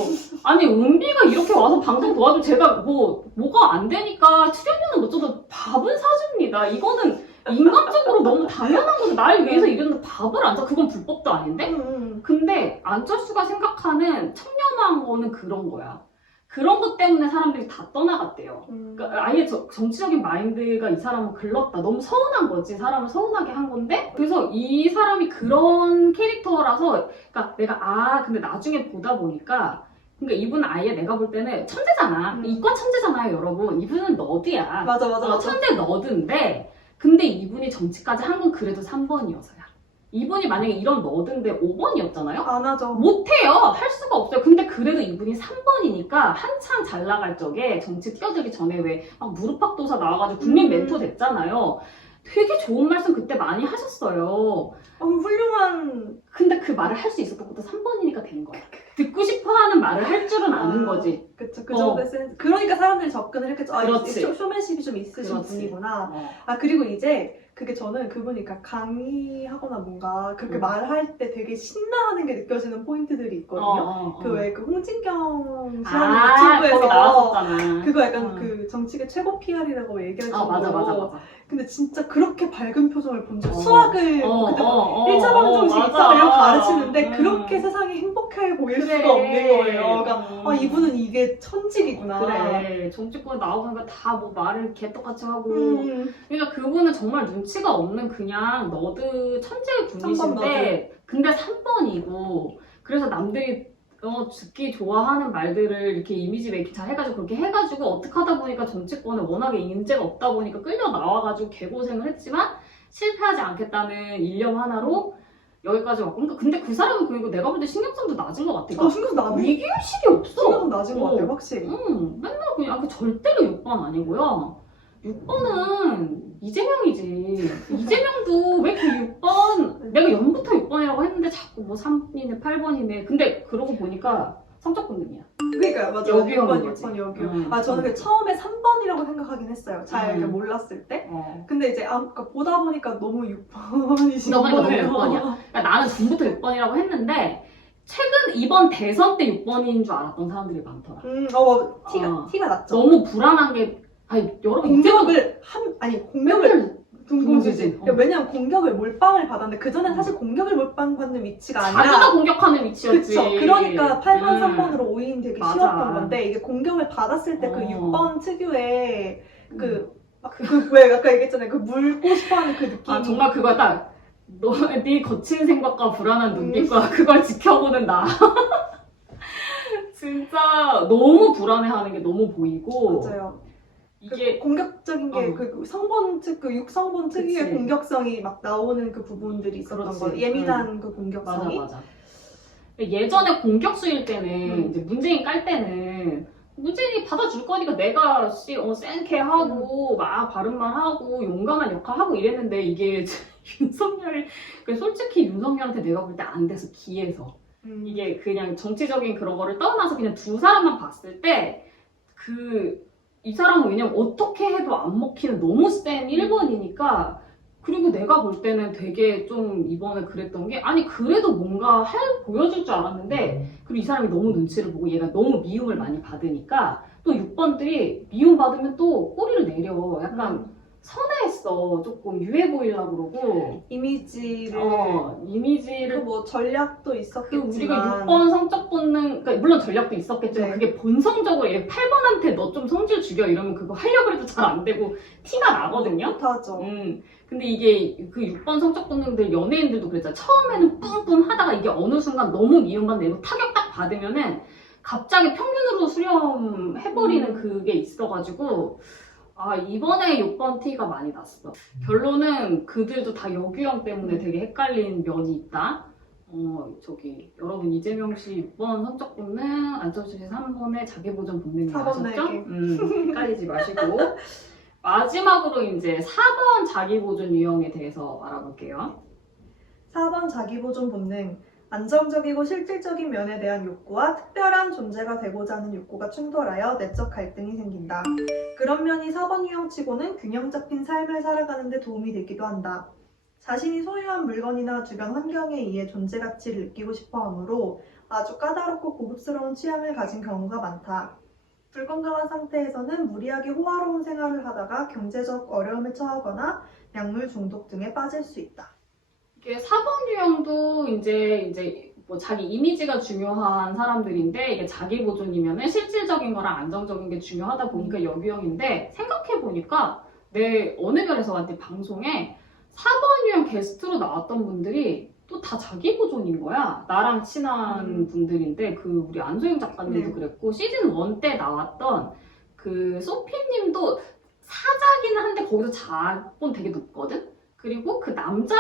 아니 은비가 이렇게 와서 방송 도와주면 제가 뭐가 안 되니까 출연료는 못 줘도 밥은 사줍니다. 이거는 인간적으로 너무 당연한 거죠. 날 위해서 이랬는데 밥을 안 사. 그건 불법도 아닌데? 근데 안철수가 생각하는 청렴한 거는 그런 거야. 그런 것 때문에 사람들이 다 떠나갔대요. 그러니까 아예 정치적인 마인드가 이 사람은 글렀다. 너무 서운한 거지. 사람을 서운하게 한 건데. 그래서 이 사람이 그런 캐릭터라서, 그러니까 내가 근데 나중에 보다 보니까 그러니까 이분은 아예 내가 볼 때는 천재잖아. 이과 천재잖아요, 여러분. 이분은 너드야. 맞아, 맞아, 맞아. 천재 너드인데 근데 이분이 정치까지 한 건 그래도 3번이어서야. 이분이 만약에 이런 너드인데 5번이었잖아요? 안 하죠. 못해요. 할 수가 없어요. 근데 그래도 이분이 3번이니까 한창 잘 나갈 적에 정치 뛰어들기 전에 왜 막 무릎팍도사 나와가지고 국민 멘토 됐잖아요. 되게 좋은 말씀 그때 많이 하셨어요. 훌륭한. 근데 그 말을 할 수 있었던 것도 3번이니까 된 거야. 듣고 싶어 하는 말을 할 줄은 아는 거지. 그쵸, 그 정도의 센스. 그러니까 사람들이 접근을 했겠죠. 그렇지. 쇼맨십이 좀 있으신 그렇지. 분이구나. 어. 그리고 이제 그게 저는 그분이 그러니까 강의하거나 뭔가 그렇게 말할 때 되게 신나하는 게 느껴지는 포인트들이 있거든요. 그 왜 그 홍진경 씨라는 거기 유튜브에서 나왔었잖아. 그거 약간 그 정치계 최고 PR이라고 얘기할 정도로 맞아. 근데 진짜 그렇게 밝은 표정을 본 적 어. 수학을 그때 1차 방정식 2차 이런 거 가르치는데 그렇게 세상이 행복해 보일 수가 없는 거예요. 그러니까 이분은 이게 천직이구나. 그래. 정치권에 나오니까 다 뭐 말을 개떡같이 하고. 그러니까 그분은 정말 눈치가 없는 그냥 너드 천재 분이신데 근데 3번이고 그래서 남들이 듣기 좋아하는 말들을 이렇게 이미지 메이킹 잘 해가지고 그렇게 해가지고 어떻게 하다 보니까 정치권에 워낙에 인재가 없다 보니까 끌려 나와가지고 개고생을 했지만 실패하지 않겠다는 일념 하나로 여기까지 왔고 그러니까 근데 그 사람은 그리고 내가 볼 때 신경성도 낮은 것 같아. 그러니까 신경 나네. 위기의식이 없어. 신경 낮은 것 같아요, 확실히. 맨날 그냥 그 절대로 6번 아니고요. 6번은 이재명이지. 이재명도 왜 이렇게 6번, 내가 0부터 6번이라고 했는데 자꾸 뭐 3번이네, 8번이네. 근데 그러고 보니까 성적 본능이야. 그러니까 맞아요. 여기형인 6번, 거지. 6번, 여기형. 저는 그 처음에 3번이라고 생각하긴 했어요. 잘 이렇게 몰랐을 때. 근데 이제 그러니까 보다 보니까 너무 6번이신 너무 거예요. 6번이야. 그러니까 나는 전부터 6번이라고 했는데 최근 이번 대선 때 6번인 줄 알았던 사람들이 많더라. 티가 났죠. 너무 불안한 게 여러분 공격을 공격을 공지지. 왜냐면 공격을 몰빵을 받았는데 그 전에 사실 공격을 몰빵받는 위치가 아니라 자기가 공격하는 위치였지. 그쵸. 그러니까 8번, 3번으로 오인 되게 맞아. 쉬웠던 건데 이게 공격을 받았을 때 그 6번 특유의 왜 아까 얘기했잖아요. 그 물고 싶어하는 그 느낌. 정말 그거 딱 네 거친 생각과 불안한 눈빛과 그걸 지켜보는 나. 진짜 너무 불안해하는 게 너무 보이고. 맞아요. 이게 공격적인 게 그 성번 그 6성번 특유의 그치. 공격성이 막 나오는 그 부분들이 있었던 그렇지. 거예요. 예민한 그 공격성이. 맞아. 예전에 공격수일 때는 이제 문재인 깔 때는 문재인이 받아줄 거니까 내가 센케 하고 막 바른말 하고 용감한 역할 하고 이랬는데 이게 윤석열이 솔직히 윤석열한테 내가 볼 때 안 돼서 기해서 이게 그냥 정치적인 그런 거를 떠나서 그냥 두 사람만 봤을 때 이 사람은 왜냐면 어떻게 해도 안 먹히는 너무 센 1번이니까 그리고 내가 볼 때는 되게 좀 이번에 그랬던 게 아니 그래도 뭔가 보여줄 줄 알았는데 그리고 이 사람이 너무 눈치를 보고 얘가 너무 미움을 많이 받으니까 또 6번들이 미움 받으면 또 꼬리를 내려 약간 선회했어. 조금 유해 보이려고 그러고 이미지를 이미지를 뭐 전략도 있었겠지만 우리가 6번 성적 본능 그러니까 물론 전략도 있었겠지만 그게 본성적으로 얘 8번한테 너 좀 성질 죽여 이러면 그거 하려고 해도 잘 안 되고 티가 나거든요. 못하죠. 근데 이게 그 6번 성적 본능들 연예인들도 그랬잖아. 처음에는 뿜뿜 하다가 이게 어느 순간 너무 미움만 내고 타격 딱 받으면은 갑자기 평균으로 수렴해버리는 그게 있어가지고 이번에 6번 티가 많이 났어. 결론은 그들도 다 여규형 때문에 되게 헷갈린 면이 있다. 여러분 이재명 씨 6번 성적 본능, 안철수 씨 3번에 자기보전 본능이 아셨죠? 헷갈리지 마시고. 마지막으로 이제 4번 자기보존 유형에 대해서 알아볼게요. 4번 자기보존 본능. 안정적이고 실질적인 면에 대한 욕구와 특별한 존재가 되고자 하는 욕구가 충돌하여 내적 갈등이 생긴다. 그런 면이 4번 유형치고는 균형 잡힌 삶을 살아가는 데 도움이 되기도 한다. 자신이 소유한 물건이나 주변 환경에 의해 존재 가치를 느끼고 싶어 하므로 아주 까다롭고 고급스러운 취향을 가진 경우가 많다. 불건강한 상태에서는 무리하게 호화로운 생활을 하다가 경제적 어려움에 처하거나 약물 중독 등에 빠질 수 있다. 이게 4번 유형도 이제 뭐 자기 이미지가 중요한 사람들인데 이게 자기 보존이면은 실질적인 거랑 안정적인 게 중요하다 보니까 여유형인데 생각해 보니까 내 어느 별에서 왔는데 방송에 4번 유형 게스트로 나왔던 분들이 또 다 자기 보존인 거야. 나랑 친한 분들인데 그 우리 안소영 작가님도 네. 그랬고 시즌 1 때 나왔던 그 소피님도 사자긴 한데 거기서 자본 되게 높거든. 그리고 그 남사친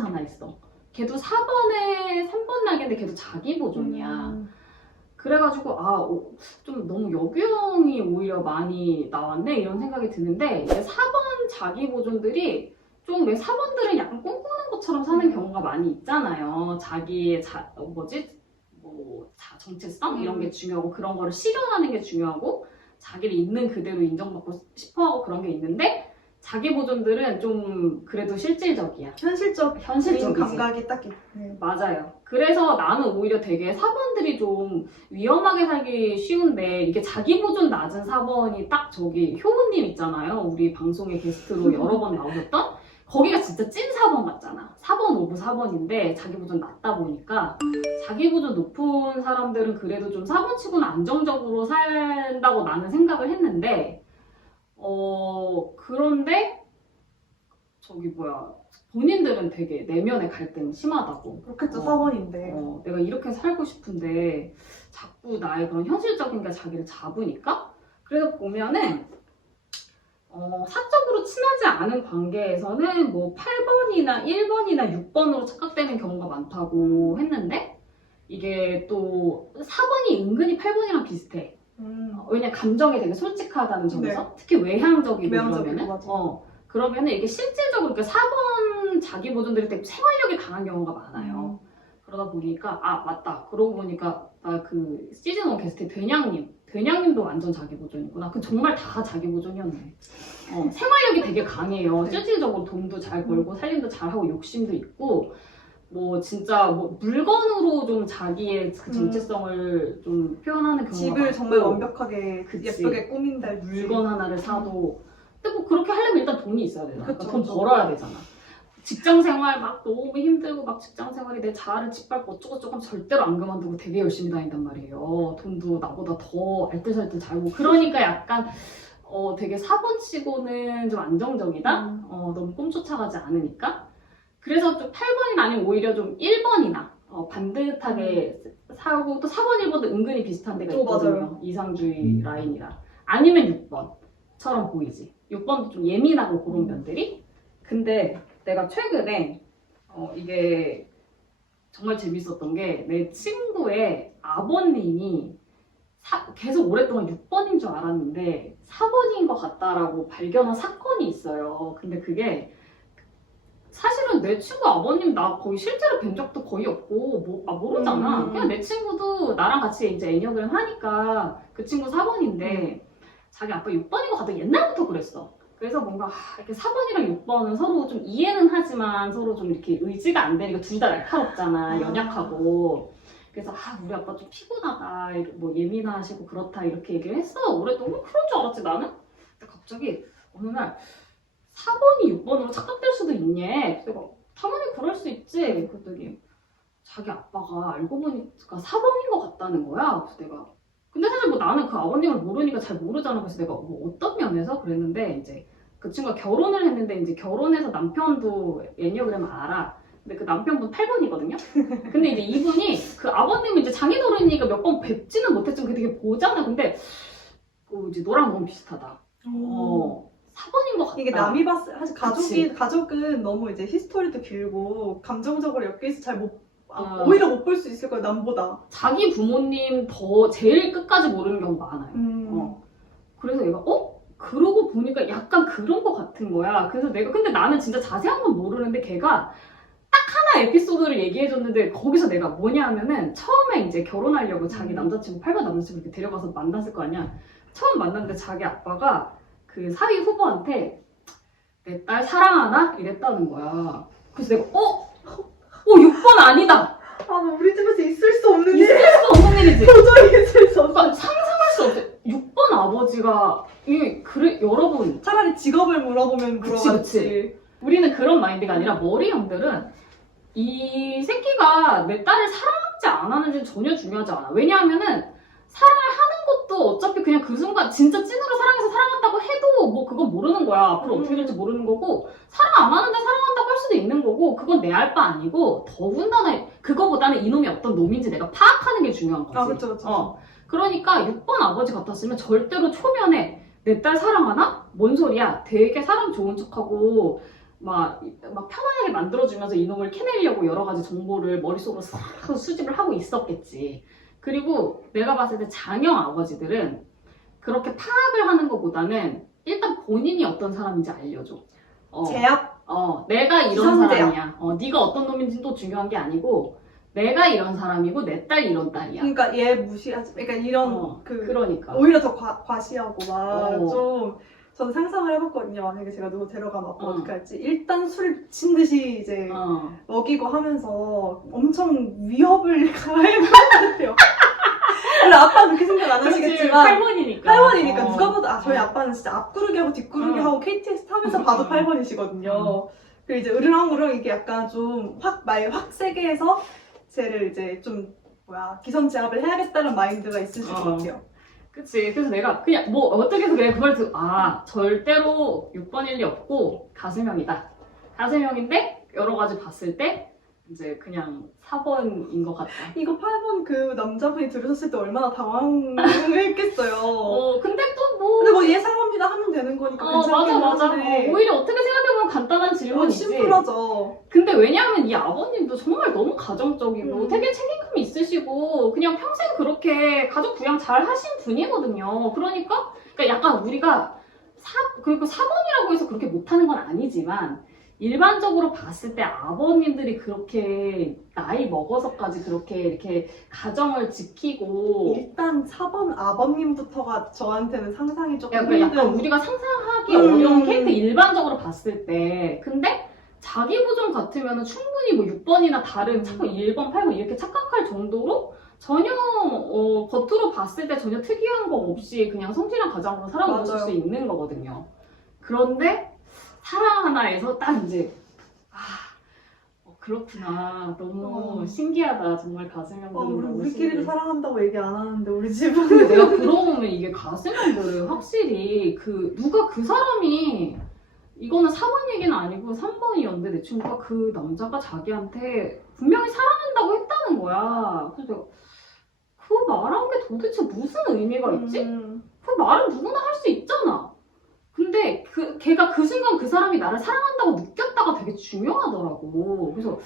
하나 있어. 걔도 4번에 3번 낙인데 걔도 자기 보존이야. 그래가지고 좀 너무 여규형이 오히려 많이 나왔네 이런 생각이 드는데 이제 4번 자기 보존들이 좀 왜 4번들은 약간 꿈꾸는 것처럼 사는 경우가 많이 있잖아요. 자기의 정체성 이런 게 중요하고 그런 거를 실현하는 게 중요하고 자기를 있는 그대로 인정받고 싶어하고 그런 게 있는데 자기 보존들은 좀 그래도 실질적이야. 현실적이지. 감각이 딱 있네. 맞아요. 그래서 나는 오히려 되게 4번들이 좀 위험하게 살기 쉬운데 이게 자기 보존 낮은 4번이 딱 저기 효우님 있잖아요. 우리 방송에 게스트로 여러 번 나오셨던 거기가 진짜 찐 4번 같잖아. 4번 오브 4번인데 자기 보존 낮다 보니까 자기 보존 높은 사람들은 그래도 좀 4번 치고는 안정적으로 산다고 나는 생각을 했는데 그런데 본인들은 되게 내면의 갈등이 심하다고. 그렇겠죠, 4번인데. 내가 이렇게 살고 싶은데 자꾸 나의 그런 현실적인 게 자기를 잡으니까. 그래서 보면은 사적으로 친하지 않은 관계에서는 뭐 8번이나 1번이나 6번으로 착각되는 경우가 많다고 했는데 이게 또 4번이 은근히 8번이랑 비슷해. 왜냐면 감정이 되게 솔직하다는 점에서 네. 특히 외향적이고 외향적이고, 그러면은 맞아. 그러면은 이게 실질적으로 4번 자기 보존들이 되게 생활력이 강한 경우가 많아요. 그러다 보니까 맞다. 그러고 보니까 나 그 시즌 1 게스트 된양님도 완전 자기 보존이구나. 그 정말 다 자기 보존이었네. 생활력이 되게 강해요. 네. 실질적으로 돈도 잘 벌고 살림도 잘하고 욕심도 있고 뭐 진짜 뭐 물건으로 좀 자기의 그 정체성을 좀 표현하는 경우가 집을 많고 정말 완벽하게 그치. 예쁘게 꾸민달지. 물건 하나를 사도 근데 뭐 그렇게 하려면 일단 돈이 있어야 되잖아. 그쵸, 돈 그쵸. 벌어야 되잖아. 직장 생활 막 너무 힘들고 막 직장 생활이 내 자아를 짓밟고 어쩌고저쩌고 하면 절대로 안 그만두고 되게 열심히 다닌단 말이에요. 돈도 나보다 더 알뜰살뜰 잘고 그러니까 약간 되게 4번 치고는 좀 안정적이다? 너무 꼼쫓아가지 않으니까 그래서 좀 8번이 아니면 오히려 좀 1번이나 반듯하게 사고 또 4번, 1번도 은근히 비슷한 데가 있거든요. 맞아요. 이상주의 라인이라 아니면 6번처럼 보이지. 6번도 좀 예민하고 그런 면들이 근데 내가 최근에 이게 정말 재밌었던 게 내 친구의 아버님이 계속 오랫동안 6번인 줄 알았는데 4번인 것 같다라고 발견한 사건이 있어요. 근데 그게 사실은 내 친구 아버님 나 거의 실제로 뵌 적도 거의 없고 모르잖아. 그냥 내 친구도 나랑 같이 이제 애니어그램 하니까 그 친구 4번인데 자기 아빠 6번인 것 같다 옛날부터 그랬어. 그래서 뭔가 이렇게 4번이랑 6번은 서로 좀 이해는 하지만 서로 좀 이렇게 의지가 안 되니까 둘 다 날카롭잖아. 연약하고. 그래서 우리 아빠 좀 피곤하다. 뭐 예민하시고 그렇다 이렇게 얘기를 했어. 오랫동안 그런 줄 알았지 나는. 근데 갑자기 어느 날 4번이 6번으로 착각될 수도 있니? 그래서 내가 당연히 그럴 수 있지. 그랬더니 자기 아빠가 알고 보니까 4번인 것 같다는 거야. 그래서 내가 근데 사실 뭐 나는 그 아버님을 모르니까 잘 모르잖아. 그래서 내가 뭐 어떤 면에서 그랬는데 이제 그 친구가 결혼을 했는데 이제 결혼해서 남편도 애니어그램을 알아. 근데 그 남편분 8번이거든요. 근데 이제 이분이 그 아버님은 이제 장인어른이니까 몇 번 뵙지는 못했지만 그 되게 보잖아. 근데 이제 너랑 너무 비슷하다. 4번인 것 같다. 이게 남이 봤을 사실 그치. 가족은 너무 이제 히스토리도 길고 감정적으로 엮여서 잘 어. 오히려 못 볼 수 있을 거예요, 남보다. 자기 부모님 제일 끝까지 모르는 경우가 많아요. 그래서 얘가 그러고 보니까 약간 그런 것 같은 거야. 그래서 근데 나는 진짜 자세한 건 모르는데 걔가 딱 하나 에피소드를 얘기해줬는데 거기서 내가 뭐냐 하면은 처음에 이제 결혼하려고 자기 남자친구 8번 남자친구 이렇게 데려가서 만났을 거 아니야. 처음 만났는데 자기 아빠가 그 사위 후보한테 내 딸 사랑하나? 이랬다는 거야. 그래서 내가 6번 아니다! 우리 집에서 있을 수 없는 있을 수 없는 일이지. 도저히 있을 수 없어. 그러니까 상상할 수 없어. 6번 아버지가 그래 여러분 차라리 직업을 물어보면 그치, 물어봤지. 우리는 그런 마인드가 아니라 머리 형들은 이 새끼가 내 딸을 사랑하지 안 하는지는 전혀 중요하지 않아. 왜냐하면은 사랑을 하는 것도 어차피 그냥 그 순간 진짜 찐으로 사랑해서 사랑한다고 해도 뭐 그건 모르는 거야. 앞으로 어떻게 될지 모르는 거고 사랑 안 하는데 사랑한다고 할 수도 있는 거고 그건 내 알 바 아니고 더군다나 그거보다는 이놈이 어떤 놈인지 내가 파악하는 게 중요한 거지. 아, 그쵸, 그쵸. 그러니까 6번 아버지 같았으면 절대로 초면에 내 딸 사랑하나? 뭔 소리야? 되게 사람 좋은 척하고 막 편안하게 만들어주면서 이놈을 캐내려고 여러 가지 정보를 머릿속으로 싹 수집을 하고 있었겠지. 그리고 내가 봤을 때 장형 아버지들은 그렇게 파악을 하는 것보다는 일단 본인이 어떤 사람인지 알려줘. 제압? 내가 이런 기선제압. 사람이야. 네가 어떤 놈인지도 중요한 게 아니고 내가 이런 사람이고 내 딸 이런 딸이야. 그러니까 얘 무시하지. 그러니까 이런 그러니까. 오히려 더 과시하고 막 어. 좀 저는 상상을 해봤거든요. 만약에 제가 누구 데려가면 아빠 어떻게 할지. 일단 술 미친 듯이 이제 먹이고 하면서 엄청 위협을 가할 것 같아요. 근데 아빠는 그렇게 생각 안 하시겠지만 할머니니까. 누가 봐도 저희 아빠는 진짜 앞구르기 하고 뒷구르기 하고 KTX 타면서 봐도 8번이시거든요. 그리고 이제 으르렁으르렁 이게 약간 좀 말 확 세게 해서 쟤를 이제 좀 기선 제압을 해야겠다는 마인드가 있으실 것 같아요. 그치. 그래서 내가 그냥 뭐 어떻게 해서 그냥 그걸 듣고 절대로 6번일 리 없고 가슴형이다. 가슴형인데 여러 가지 봤을 때 이제 그냥 4번인 것 같다. 이거 8번 그 남자분이 들으셨을 때 얼마나 당황했겠어요. 근데 또 뭐. 근데 뭐 예상합니다 하면 되는 거니까 괜찮긴 맞아. 한데. 오히려 어떻게 생각해보면 간단한 질문이지. 심플하죠. 근데 왜냐하면 이 아버님도 정말 너무 가정적이고 되게 책임감이 있으시고 그냥 평생 그렇게 가족 부양 잘 하신 분이거든요. 그러니까 약간 우리가 그리고 4번이라고 해서 그렇게 못하는 건 아니지만 일반적으로 봤을 때 아버님들이 그렇게 나이 먹어서까지 그렇게 이렇게 가정을 지키고 일단 4번 아버님부터가 저한테는 상상이 조금 약간 우리가 상상하기 어려운 캐릭터 일반적으로 봤을 때 근데 자기 보존 같으면 충분히 뭐 6번이나 다른 자꾸 1번, 8번 이렇게 착각할 정도로 전혀 겉으로 봤을 때 전혀 특이한 거 없이 그냥 성실한 가장으로 살아오실 수 있는 거거든요. 그런데 사랑 하나에서 딱 이제 그렇구나. 너무 신기하다. 정말 가슴형들은 너무 우리끼리도 신기해. 사랑한다고 얘기 안 하는데 우리 집은 근데 내가 그러고 보면 이게 가슴형들은 확실히 누가 그 사람이 이거는 4번 얘기는 아니고 3번이었는데 내 친구가 그 남자가 자기한테 분명히 사랑한다고 했다는 거야. 그래서 내가 그 말한 게 도대체 무슨 의미가 있지? 그 말은 누구나 할 수 있잖아. 근데 걔가 그 순간 그 사람이 나를 사랑한다고 느꼈다가 되게 중요하더라고. 그래서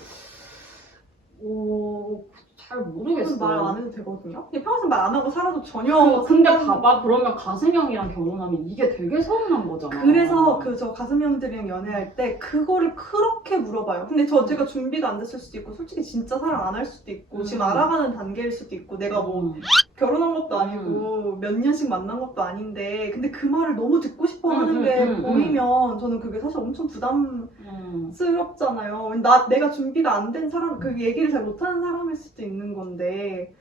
잘 모르겠어. 말 안 해도 되거든요. 평생 말 안 하고 살아도 전혀. 근데 봐봐, 그러면 가슴형이랑 결혼하면 이게 되게 서운한 거잖아. 그래서 저 가슴형들이랑 연애할 때 그거를 그렇게 물어봐요. 근데 제가 준비가 안 됐을 수도 있고, 솔직히 진짜 사랑 안 할 수도 있고, 지금 알아가는 단계일 수도 있고, 내가 뭐 결혼한 것도 아니고 몇 년씩 만난 것도 아닌데, 근데 그 말을 너무 듣고 싶어 하는 게 보이면 저는 그게 사실 엄청 부담스럽잖아요. 내가 준비가 안 된 사람, 그 얘기를 잘 못하는 사람일 수도 있는 건데,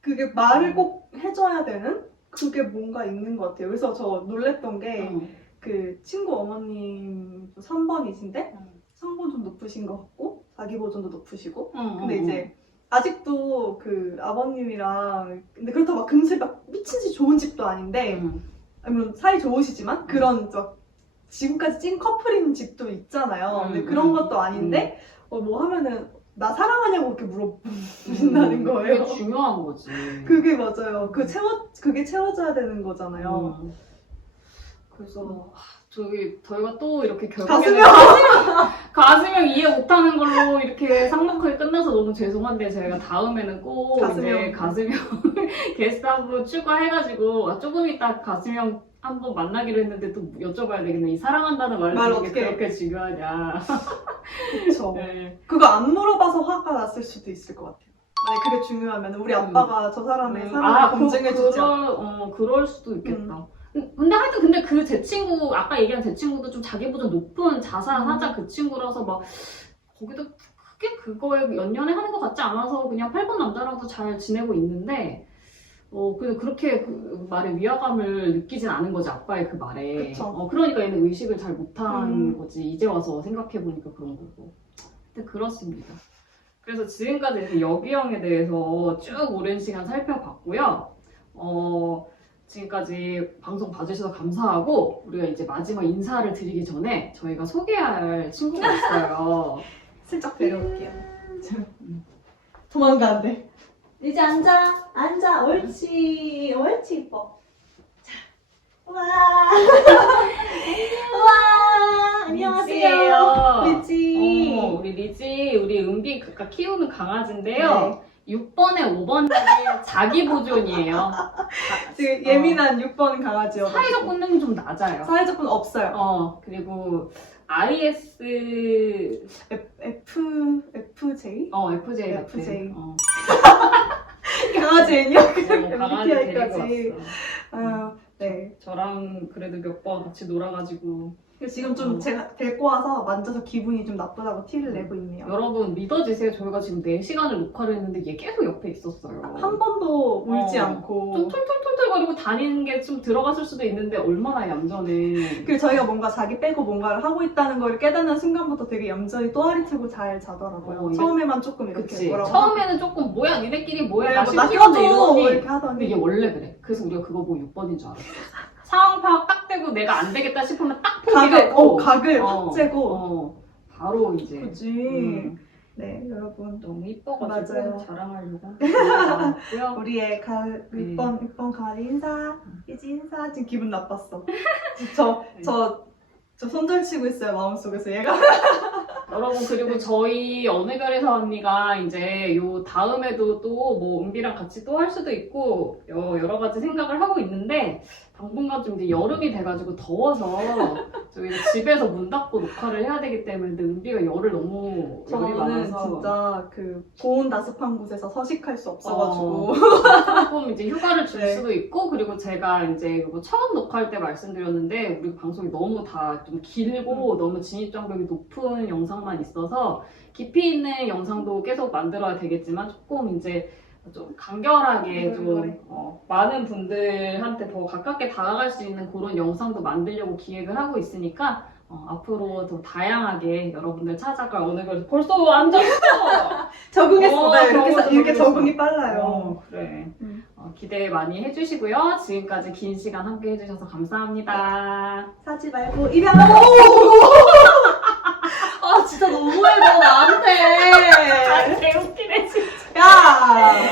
그게 말을 꼭 해줘야 되는 그게 뭔가 있는 것 같아요. 그래서 저 놀랬던 게 그 친구 어머님 3번이신데 성분 좀 높으신 것 같고 자기 보존도 높으시고 근데 이제 아직도 그 아버님이랑 근데 그렇다고 막 금슬 막 미친듯이 좋은 집도 아닌데 물론 사이 좋으시지만 그런 막 지금까지 찐 커플인 집도 있잖아요. 근데 그런 것도 아닌데 뭐 하면은 나 사랑하냐고 그렇게 물어보신다는 거예요. 그게 중요한 거지. 그게 맞아요. 그게 채워져야 되는 거잖아요. 그래서 저희가 또 이렇게 가슴형 이해 못하는 걸로 이렇게 삭막하게 끝나서 너무 죄송한데 저희가 다음에는 꼭 이제 가슴형 게스트 한번 추가해가지고 조금 이따 가슴형 한번 만나기로 했는데 또 여쭤봐야 되겠네. 이 사랑한다는 말이 어떻게 그렇게 중요하냐. 그쵸. 네. 그거 안 물어봐서 화가 났을 수도 있을 것 같아요. 만약 그게 중요하면 우리 아빠가 저 사람의 사랑을 검증해주지 않고. 그럴 수도 있겠다. 근데 하여튼 그 제 친구 아까 얘기한 제 친구도 좀 자기 보존 높은 자살하자 그 친구라서 막 거기도 크게 그거에 연연해 하는 것 같지 않아서 그냥 8번 남자랑도 잘 지내고 있는데 그래도 그렇게 그 말에 위화감을 느끼진 않은 거지 아빠의 그 말에. 그쵸. 그러니까 얘는 의식을 잘 못한 거지. 이제 와서 생각해 보니까 그런 거고. 근데 그렇습니다. 그래서 지금까지 여기형에 대해서 쭉 오랜 시간 살펴봤고요. 지금까지 방송 봐주셔서 감사하고 우리가 이제 마지막 인사를 드리기 전에 저희가 소개할 친구가 있어요. 슬쩍 데려올게요. 도망가 안 돼. 이제 앉아. 옳지 이뻐. 자, 와, 안녕하세요. 리지. 우리 리지, 우리 은비가 키우는 강아지인데요. 네. 6번에 5번이 자기 보존이에요. 지금 예민한 6번 강아지여가지고 사회적 본능이 좀 낮아요. 사회적 분 없어요. 그리고 IS FJ? FJ 같아. FJ. 강아지 애니어그램 강아지 데리고 MBTI까지. 왔어. 네. 저랑 그래도 몇 번 같이 놀아가지고 지금 좀 제가 데리고 와서 만져서 기분이 좀 나쁘다고 티를 내고 있네요. 여러분 믿어지세요? 저희가 지금 4시간을 녹화를 했는데 얘 계속 옆에 있었어요. 한 번도 울지 좀 않고. 툴툴툴툴거리고 다니는 게 좀 들어갔을 수도 있는데 얼마나 얌전해. 그리고 저희가 뭔가 자기 빼고 뭔가를 하고 있다는 걸 깨닫는 순간부터 되게 얌전히 또아리 틀고 잘 자더라고요. 처음에만 조금 이렇게 그치. 뭐라고 처음에는 조금 뭐야 니네끼리 뭐야 나 나 심심한데 껴줘 이러더니 이렇게 근데 하더니 이게 원래 그래. 그래서 우리가 그거 보고 6번인 줄 알았어. 상황 파악 딱 되고 내가 안 되겠다 싶으면 딱 포기하고 각을 확 재고 바로 이제 그지. 네 여러분 너무 이뻐가지고 맞아요. 자랑하려고 나왔고요. 우리의 6번 강아지 인사 이지 인사 지금 기분 나빴어. 저 손절치고 있어요 마음속에서 얘가. 여러분 그리고 저희 어느 별에서 언니가 이제 요 다음에도 또 뭐 은비랑 같이 또 할 수도 있고 여러 가지 생각을 하고 있는데 당분간 좀 이제 여름이 돼가지고 더워서 저희 집에서 문 닫고 녹화를 해야 되기 때문에 근데 은비가 열이 저는 많아서 진짜 그 고온 다습한 곳에서 서식할 수 없어가지고 조금 이제 휴가를 줄 네. 수도 있고 그리고 제가 이제 이거 처음 녹화할 때 말씀드렸는데 우리 방송이 너무 다 좀 길고 너무 진입장벽이 높은 영상만 있어서 깊이 있는 영상도 계속 만들어야 되겠지만 조금 이제 좀 간결하게 좀 많은 분들한테 더 가깝게 다가갈 수 있는 그런 영상도 만들려고 기획을 하고 있으니까 앞으로 더 다양하게 여러분들 찾아갈 어느 걸 벌써 앉아있어! 적응했어. 네, 이렇게 적응했어. 적응이 빨라요. 그래. 기대 많이 해주시고요. 지금까지 긴 시간 함께 해주셔서 감사합니다. 사지 말고 입양하고. 아 진짜 너무해 너 나한테. 개웃기네 진짜. 야.